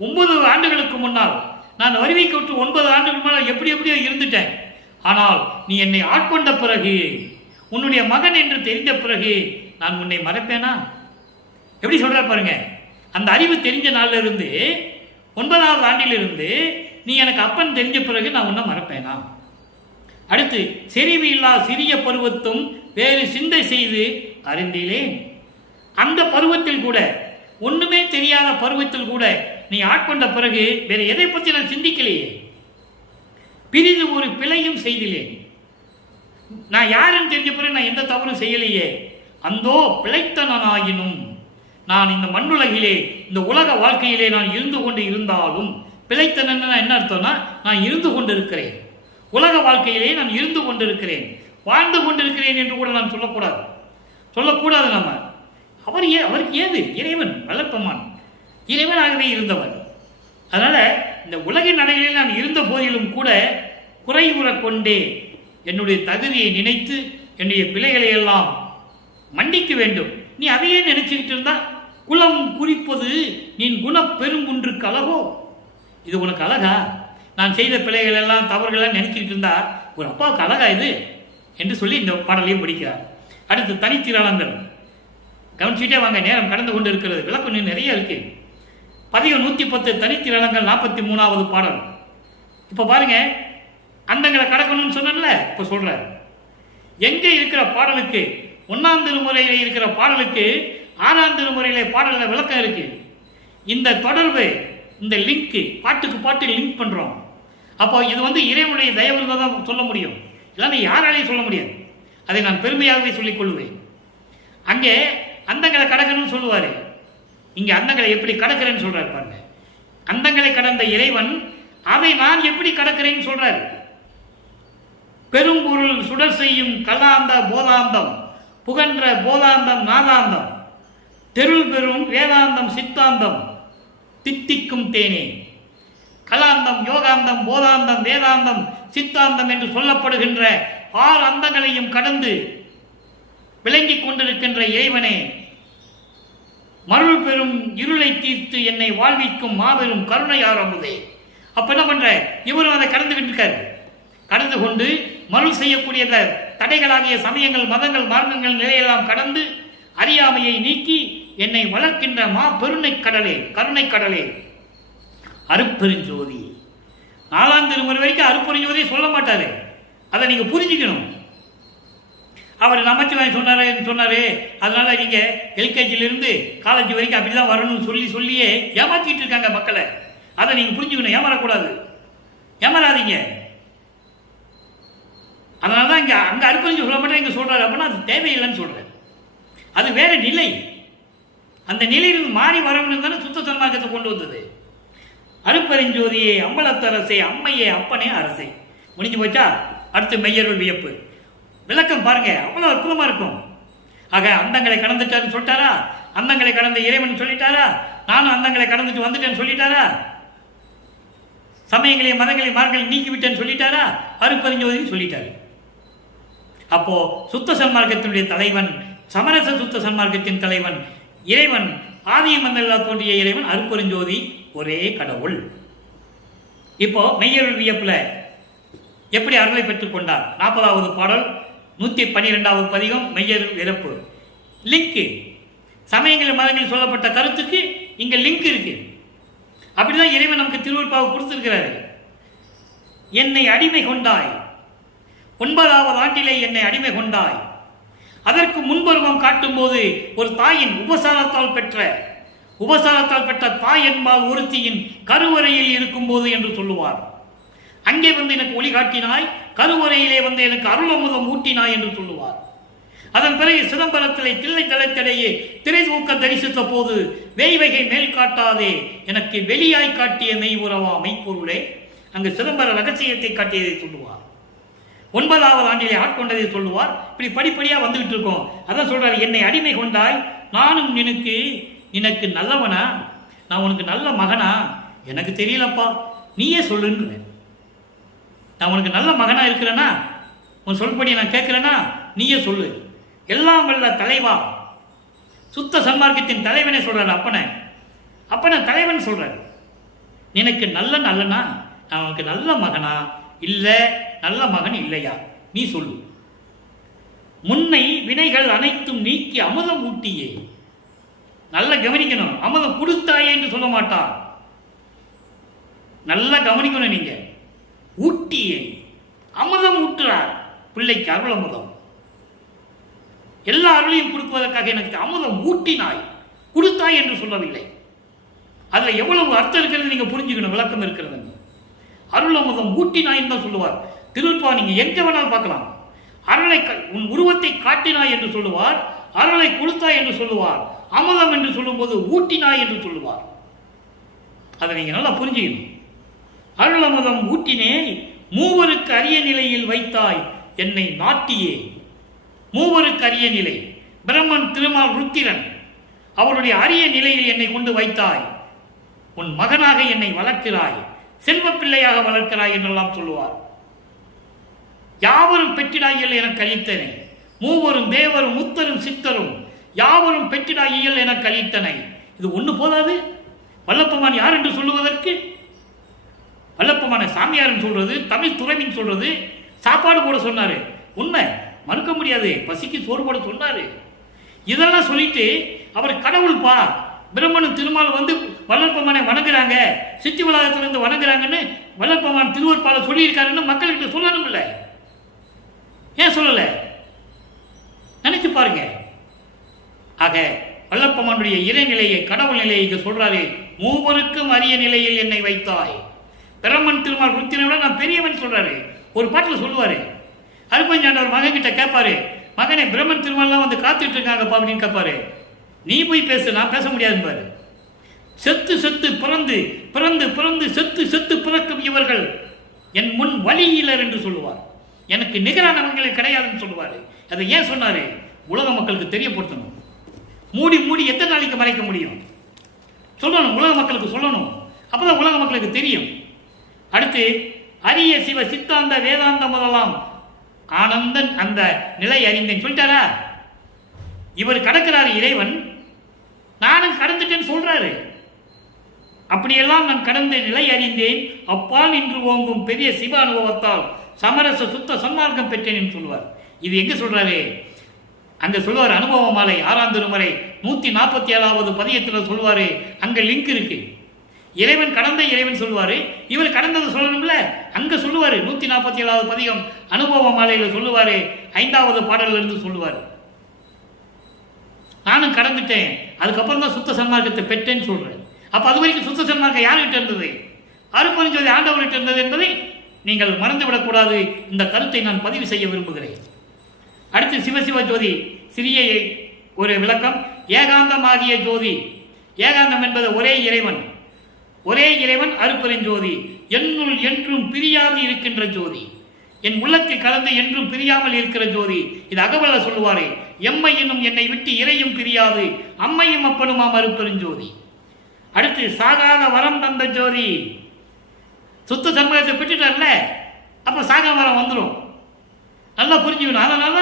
9 ஆண்டுகளுக்கு முன்னால் நான் வருவிக்கு விட்டு 9 ஆண்டுகள் முன்னால் எப்படியோ இருந்துட்டேன். ஆனால் நீ என்னை ஆட்கொண்ட பிறகு, உன்னுடைய மகன் என்று தெரிந்த பிறகு நான் உன்னை மறப்பேனா? எப்படி சொல்ற பாருங்க. அந்த அறிவு தெரிஞ்ச நாள்ல இருந்து 9வது ஆண்டிலிருந்து நீ எனக்கு அப்பன் தெரிஞ்ச பிறகு நான் உன்னை மறப்பேனா? அடுத்து, செறிவு இல்லா சிறிய பருவத்தும் வேறு சிந்தை செய்து அறிந்திலேன். அந்த பருவத்தில் கூட, ஒண்ணுமே தெரியாத பருவத்தில் கூட நீ ஆட்கொண்ட பிறகு வேற எதை பற்றி நான் சிந்திக்கலையே. பிரிது ஒரு பிழையும் செய்திலேன். நான் யாருன்னு தெரிஞ்ச பிறகு நான் எந்த தவறும் செய்யலையே. அந்தோ பிழைத்தனாயினும் நான் இந்த மண்ணுலகிலே, இந்த உலக வாழ்க்கையிலே நான் இருந்து கொண்டு இருந்தாலும், பிழைத்தன என்ன அர்த்தம்னா நான் இருந்து கொண்டு இருக்கிறேன், உலக வாழ்க்கையிலே நான் இருந்து கொண்டிருக்கிறேன், வாழ்ந்து கொண்டிருக்கிறேன் என்று கூட நான் சொல்லக்கூடாது. நம்ம அவருக்கு ஏது இறைவன் வளர்ப்பமான், இறைவனாகவே இருந்தவர். அதனால இந்த உலகின் நடைகளில் நான் இருந்த போதிலும் கூட குறைவுற கொண்டே என்னுடைய தகுதியை நினைத்து என்னுடைய பிழைகளை எல்லாம் மன்னிக்க வேண்டும். நீ அதையே நினைச்சுக்கிட்டு இருந்தா, குலம் குறிப்பது நீ குண பெருங்குன்றுக்கு அழகோ, இது உனக்கு அழகா? நான் செய்த பிழைகள் எல்லாம் தவறுகள்லாம் நினைச்சிட்டு இருந்தா ஒரு அப்பாவுக்கு அழகா இது என்று சொல்லி இந்த பாடலையும் படிக்கிறார். அடுத்து தனித்திராளங்கள். கவனிச்சுட்டே வாங்க, நேரம் கடந்து கொண்டு இருக்கிறது. விளக்கம் நிறைய இருக்கு. பதிகம் 110 தனித்திராளங்கள் 43வது பாடல். இப்ப பாருங்க, அந்தங்களை கடக்கணும்னு சொன்னல, இப்ப சொல்ற எங்கே இருக்கிற பாடலுக்கு 1ஆம் திருமுறையில இருக்கிற பாடலுக்கு 6ஆம் திருமுறையில பாடல்ல விளக்கம் இருக்கு. இந்த தொடர்பு, இந்த லிங்க், பாட்டுக்கு பாட்டு லிங்க் பண்றோம். அப்போ இது இறைவனுடைய தயவு தான் சொல்ல முடியும், இல்லைன்னா யாராலையும் சொல்ல முடியாது. அதை நான் பெருமையாகவே சொல்லிக் கொள்வேன். அங்கே அந்தங்களை கடக்கணும்னு சொல்லுவாரு, இங்க அந்தங்களை எப்படி கடக்கிறேன்னு சொல்றாரு பாருங்க. அந்தங்களை கடந்த இறைவன் அதை நான் எப்படி கடக்கிறேன்னு சொல்றாரு. பெரும்பொருள் சுடர் செய்யும் கலாந்த போதாந்தம் புகன்ற போதாந்தம் நாதாந்தம் தெருள் பெறும் வேதாந்தம் சித்தாந்தம் தித்திக்கும் தேனே. கலாந்தம், யோகாந்தம், போதாந்தம், வேதாந்தம், சித்தாந்தம் என்று சொல்லப்படுகின்ற 6 அந்தங்களையும் கடந்து விளங்கிக் கொண்டிருக்கின்ற இறைவனே, மருள் பெறும் இருளை தீர்த்து என்னை வாழ்விக்கும் மாபெரும் கருணையார் அமுதே. அப்ப என்ன பண்ற, இவரும் அதை கடந்துகிட்டு இருக்காரு. கடந்து கொண்டு மருள் செய்யக்கூடிய தடைகளாகிய சமயங்கள், மதங்கள், மார்க்கங்கள் நிலையெல்லாம் கடந்து அறியாமையை நீக்கி என்னை வளர்க்கின்ற மா பெருணை கடலே, கருணை கடலே, அருப்பெருஞ்சோதி. 4ஆம் திருமுறை வரைக்கும் அருப்பெருஞ்சோதியை சொல்ல மாட்டாரு. அதை நீங்க புரிஞ்சுக்கணும். அவர் நமச்சிவாய் சொன்னாரு, அதனால நீங்க எல்கேஜிலிருந்து காலேஜ் வரைக்கும் அப்படிதான் வரணும்னு சொல்லியே ஏமாத்திட்டு இருக்காங்க மக்களை. அதை நீங்க புரிஞ்சுக்கணும். ஏமாறக்கூடாது, ஏமாறாதீங்க. அதனாலதான் இங்க அங்க அருப்பெருஞ்சு சொல்ல மாட்டேன், இங்க சொல்றாரு. அப்படின்னா அது தேவையில்லைன்னு சொல்றாரு. அது வேற நிலை. அந்த நிலையில் மாறி வரணும்னு தானே சுத்த சன்மார்க்கத்தை கொண்டு வந்தது. அருப்பெருஞ்சோதியே, அம்பலத்தரசே, அம்மையே, அப்பனே, அரசே. முடிஞ்சு போச்சா? அடுத்து மெய்யருள் வியப்பு. விளக்கம் பாருங்க, அவ்வளவு அற்புதமா இருக்கும். ஆக அந்தங்களை கடந்துட்டாருன்னு சொல்லிட்டாரா? அந்தங்களை கடந்த இறைவன் சொல்லிட்டாரா? நானும் அந்தங்களை கடந்துட்டு வந்துட்டேன்னு சொல்லிட்டாரா? சமயங்களையும் மதங்களையும் மார்க்கங்களை நீக்கிவிட்டேன்னு சொல்லிட்டாரா? அருப்பெருஞ்சோதின்னு சொல்லிட்டாரு. அப்போ சுத்த சன்மார்க்கத்தினுடைய தலைவன், சமரச சுத்த சன்மார்க்கத்தின் தலைவன் இறைவன் ஆதியமந்தல்லா தோன்றிய இறைவன் அருட்பெருஞ்சோதி ஒரே கடவுள். இப்போ மெய்யருள் வியப்புல எப்படி அருளை பெற்றுக் கொண்டார்? 40வது பாடல் 112வது பதிகம் மெய்யருள் இறப்பு. லிங்க் சமயங்கள் மதங்களில் சொல்லப்பட்ட கருத்துக்கு இங்க லிங்க் இருக்கு. அப்படிதான் இறைவன் நமக்கு திருவருட்பாவை கொடுத்திருக்கிறாரு. என்னை அடிமை கொண்டாய், 9வது ஆண்டிலே என்னை அடிமை கொண்டாய். அதற்கு முன்பருவம் காட்டும் போது ஒரு தாயின் உபசாரத்தால் பெற்ற தாய் என்பால் ஒருத்தியின் கருவறையில் இருக்கும் போது என்று சொல்லுவார். அங்கே வந்து எனக்கு ஒளி காட்டினாய், கருவறையிலே வந்து எனக்கு அருளமுதம் ஊட்டினாய் என்று சொல்லுவார். அதன் பிறகு சிதம்பரத்திலே தில்லை தளத்திலேயே திரை தூக்க தரிசித்த போது வேய்வகை மேல் காட்டாதே எனக்கு வெளியாய் காட்டிய மெய் உறவா மெய்ப்பொருளே, அங்கு சிதம்பர ரகசியத்தை காட்டியதை சொல்லுவார். 9வது ஆண்டிலே ஆட்கொண்டதை சொல்லுவார். இப்படி படிப்படியா வந்துகிட்டு இருக்கோம். அதான் சொல்றாரு, என்னை அடிமை கொண்டாய், நானும் நினக்கு நல்லவனா, நான் உனக்கு நல்ல மகனா, எனக்கு தெரியலப்பா, நீயே சொல்லுன்ற. நான் உனக்கு நல்ல மகனா இருக்கிறேனா, உன் சொல்படி நான் கேட்கிறேனா, நீயே சொல்லு. எல்லாம் வல்ல தலைவா, சுத்த சன்மார்க்கத்தின் தலைவனே சொல்றாரு. அப்பனை தலைவன் சொல்றாரு, நினக்கு நல்லனா, நான் உனக்கு நல்ல மகனா இல்ல நல்ல மகன் இல்லையா, நீ சொல்லு. முன்னை வினைகள் அனைத்தும் நீக்கி அமுதம் ஊட்டியே. நல்ல கவனிக்கணும், அமுதம் கொடுத்தாயே என்று சொல்ல மாட்டார். நல்லா கவனிக்கணும். நீங்க ஊட்டியே, அமுதம் ஊட்டுறார் பிள்ளைக்கு, அருள் அமுதம். எல்லா அருளையும் கொடுப்பதற்காக எனக்கு அமுதம் ஊட்டினாய், கொடுத்தாய் என்று சொல்லவில்லை. அதுல எவ்வளவு அர்த்தம் இருக்கிறது நீங்க புரிஞ்சுக்கணும், விளக்கம் இருக்கிறது. அருள் அமுதம் ஊட்டினாய் தான் சொல்லுவார். திருப்பா நீங்க எங்க வேணாலும் பார்க்கலாம். அருளை உன் உருவத்தை காட்டினாய் என்று சொல்லுவார், அருளை கொடுத்தாய் என்று சொல்லுவார், அமுதம் என்று சொல்லும் போது ஊட்டினாய் என்று சொல்லுவார். அதை நீங்க நல்லா புரிஞ்சுக்கணும். அருள் அமுதம் ஊட்டினே, மூவருக்கு அரிய நிலையில் வைத்தாய் என்னை நாட்டியே. மூவருக்கு அரிய நிலை, பிரம்மன், திருமால், ருத்திரன், அவருடைய அரிய நிலையில் என்னை கொண்டு வைத்தாய். உன் மகனாக என்னை வளர்க்கிறாய், செல்வ பிள்ளையாக வளர்க்கிறாய் என்றெல்லாம் சொல்லுவார். யாவரும் பெற்றிடாயில் என கழித்தனை, மூவரும் தேவரும் முத்தரும் சித்தரும் யாவரும் பெற்றிடாயில் என கழித்தனை. இது ஒண்ணு போதாது. வல்லப்பமான் யார் என்று சொல்லுவதற்கு? வல்லப்பமான சாமியார் சொல்றது, தமிழ் துறவின் சொல்றது, சாப்பாடு போட சொன்னாரு. உண்மை, மறுக்க முடியாது. பசிக்கு சோறு போட சொன்னாரு. இதெல்லாம் சொல்லிட்டு அவர் கடவுள்பா, பிரம்மனும் திருமால் வந்து வல்லற்பமானை வணங்குறாங்க, சித்தி வளாகத்திலிருந்து வணங்குறாங்கன்னு வல்லற்பமான் திருவருட்பால சொல்லியிருக்காருன்னு மக்கள்கிட்ட சொல்லணும் இல்லை? ஏன் சொல்லல? நினைச்சு பாருங்க. ஆக வல்லப்பமானுடைய இறைநிலையை, கடவுள் நிலையை இங்க சொல்றாரு. மூவருக்கும் அரிய நிலையில் என்னை வைத்தாய். பிரம்மன், திருமால், ருத்திரனை நான் பெரியவன் சொல்றாரு. ஒரு பாட்டில் சொல்லுவாரு. அருப்பஞ்சாண்டவர் மகன் கிட்ட கேட்பாரு, மகனே பிரம்மன் திருமாலாம் வந்து காத்துட்டு இருக்காங்கப்பா அப்படின்னு கேட்பாரு. நீ போய் பேசு, நான் பேச முடியாது பாரு. செத்து செத்து பிறந்து பிறந்து பிறந்து செத்து செத்து பிறக்கும் இவர்கள் என் முன் வழியிலர் என்று சொல்லுவார். எனக்கு நிகரானவங்களே கிடையாதுன்னு சொல்லுவாரு. அதை ஏன் சொன்னாரு? உலக மக்களுக்கு தெரியப்படுத்தணும். மூடி மூடி எத்தனை நாளைக்கு மறைக்க முடியும்? சொல்லணும், உலக மக்களுக்கு சொல்லணும். அப்பதான் உலக மக்களுக்கு தெரியும். அடுத்து அரிய சிவ சித்தாந்த வேதாந்த முதலாம் ஆனந்தன் அந்த நிலை அறிந்தேன் சொல்லிட்டாரா? இவர் கடக்கிறாரு இறைவன், நானும் கடந்துட்டேன்னு சொல்றாரு. அப்படியெல்லாம் நான் கடந்த நிலை அறிந்தேன், அப்பால் நின்று ஓங்கும் பெரிய சிவ அனுபவத்தால் சமரச சுத்த சன்மார்க்கம் பெற்றேன் சொல்லுவார். இது எங்க சொல்றாரு? அங்க சொல்லுவார். அனுபவ மாலை 6ஆம் திருமுறை 147வது பதியத்தில் சொல்லுவாரு. அங்க லிங்க் இருக்கு. இறைவன் கடந்த இறைவன் சொல்லுவாரு, இவர் கடந்தது சொல்லணும்ல, அங்க சொல்லுவாரு. 147வது பதிகம் அனுபவ மாலையில சொல்லுவாரு. 5வது பாடல்ல இருந்து சொல்லுவாரு, நானும் கடந்துட்டேன், அதுக்கப்புறம் தான் சுத்த சன்மார்க்கத்தை பெற்றேன்னு சொல்றேன். அப்ப அது வரைக்கும் சுத்த சன்மார்க்கம் யார்கிட்ட இருந்தது? அருட்பெருஞ்சோதி ஆண்டவர்கிட்ட இருந்தது என்பதை நீங்கள் மறந்துவிடக்கூடாது. இந்த கருத்தை நான் பதிவு செய்ய விரும்புகிறேன். அடுத்து சிவசிவ ஜோதி சிறிய ஒரு விளக்கம். ஏகாந்தமாகிய ஜோதி, ஏகாந்தம் என்பது ஒரே இறைவன். ஒரே இறைவன் அருட்பெருஞ்சோதி. என்னுள் என்றும் பிரியாது இருக்கின்ற ஜோதி, என் உள்ளத்தில் கலந்து என்றும் பிரியாமல் இருக்கிற ஜோதி. இது அகவல்ல சொல்லுவாரே, எம்மை என்னும் என்னை விட்டு இறையும் பிரியாது, அம்மையும் அப்பனுமாம் அருட்பெருஞ்சோதி. அடுத்து சாகாத வரம் தந்த ஜோதி. சுத்த சன்மார்க்கத்தை பெற்றுட்டார்ல, அப்ப சாகா வரம் வந்துடும். நல்லா புரிஞ்சுக்கணும். அதனால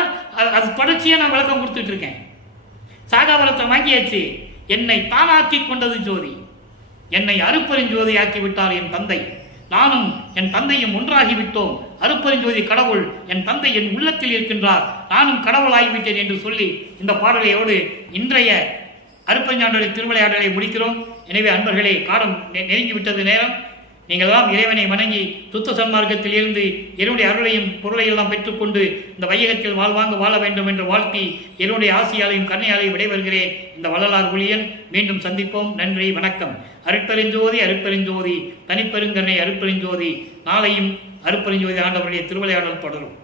அது தொடர்ச்சியா நான் விளக்கம் கொடுத்துட்டு இருக்கேன். சாகா வரத்தை வாங்கியாச்சு. என்னை தானாக்கி கொண்டது ஜோதி. என்னை அருட்பெருஞ்சோதி ஆக்கிவிட்டார் என் தந்தை. நானும் என் தந்தையும் ஒன்றாகிவிட்டோம். அருட்பெருஞ்சோதி கடவுள், என் தந்தை என் உள்ளத்தில் இருக்கின்றார், நானும் கடவுளாகிவிட்டேன் என்று சொல்லி இந்த பாடலையோடு இன்றைய அருட்பெருஞ்சாண்டோடைய திருவிளையாடலை முடிக்கிறோம். எனவே அன்பர்களே, காலம் நெருங்கிவிட்டது நேரம். நீங்கள் எல்லாம் இறைவனை வணங்கி சுத்த சன்மார்க்கத்தில் இருந்து என்னுடைய அருளையும் பொருளையும் எல்லாம் பெற்றுக்கொண்டு இந்த வையகத்தில் வாழ்வாங்க வாழ வேண்டும் என்று வாழ்த்தி என்னுடைய ஆசியாலையும் கருணையாலையும் விடைபெறுகிறேன். இந்த வள்ளலார் ஒளியன். மீண்டும் சந்திப்போம். நன்றி, வணக்கம். அருட்பெருஞ்சோதி அருட்பெருஞ்சோதி தனிப்பெருங்கருணை அருட்பெருஞ்சோதி. நாளையும் அருட்பெருஞ்சோதி ஆண்டவருடைய திருவிளையாடல் தொடரும்.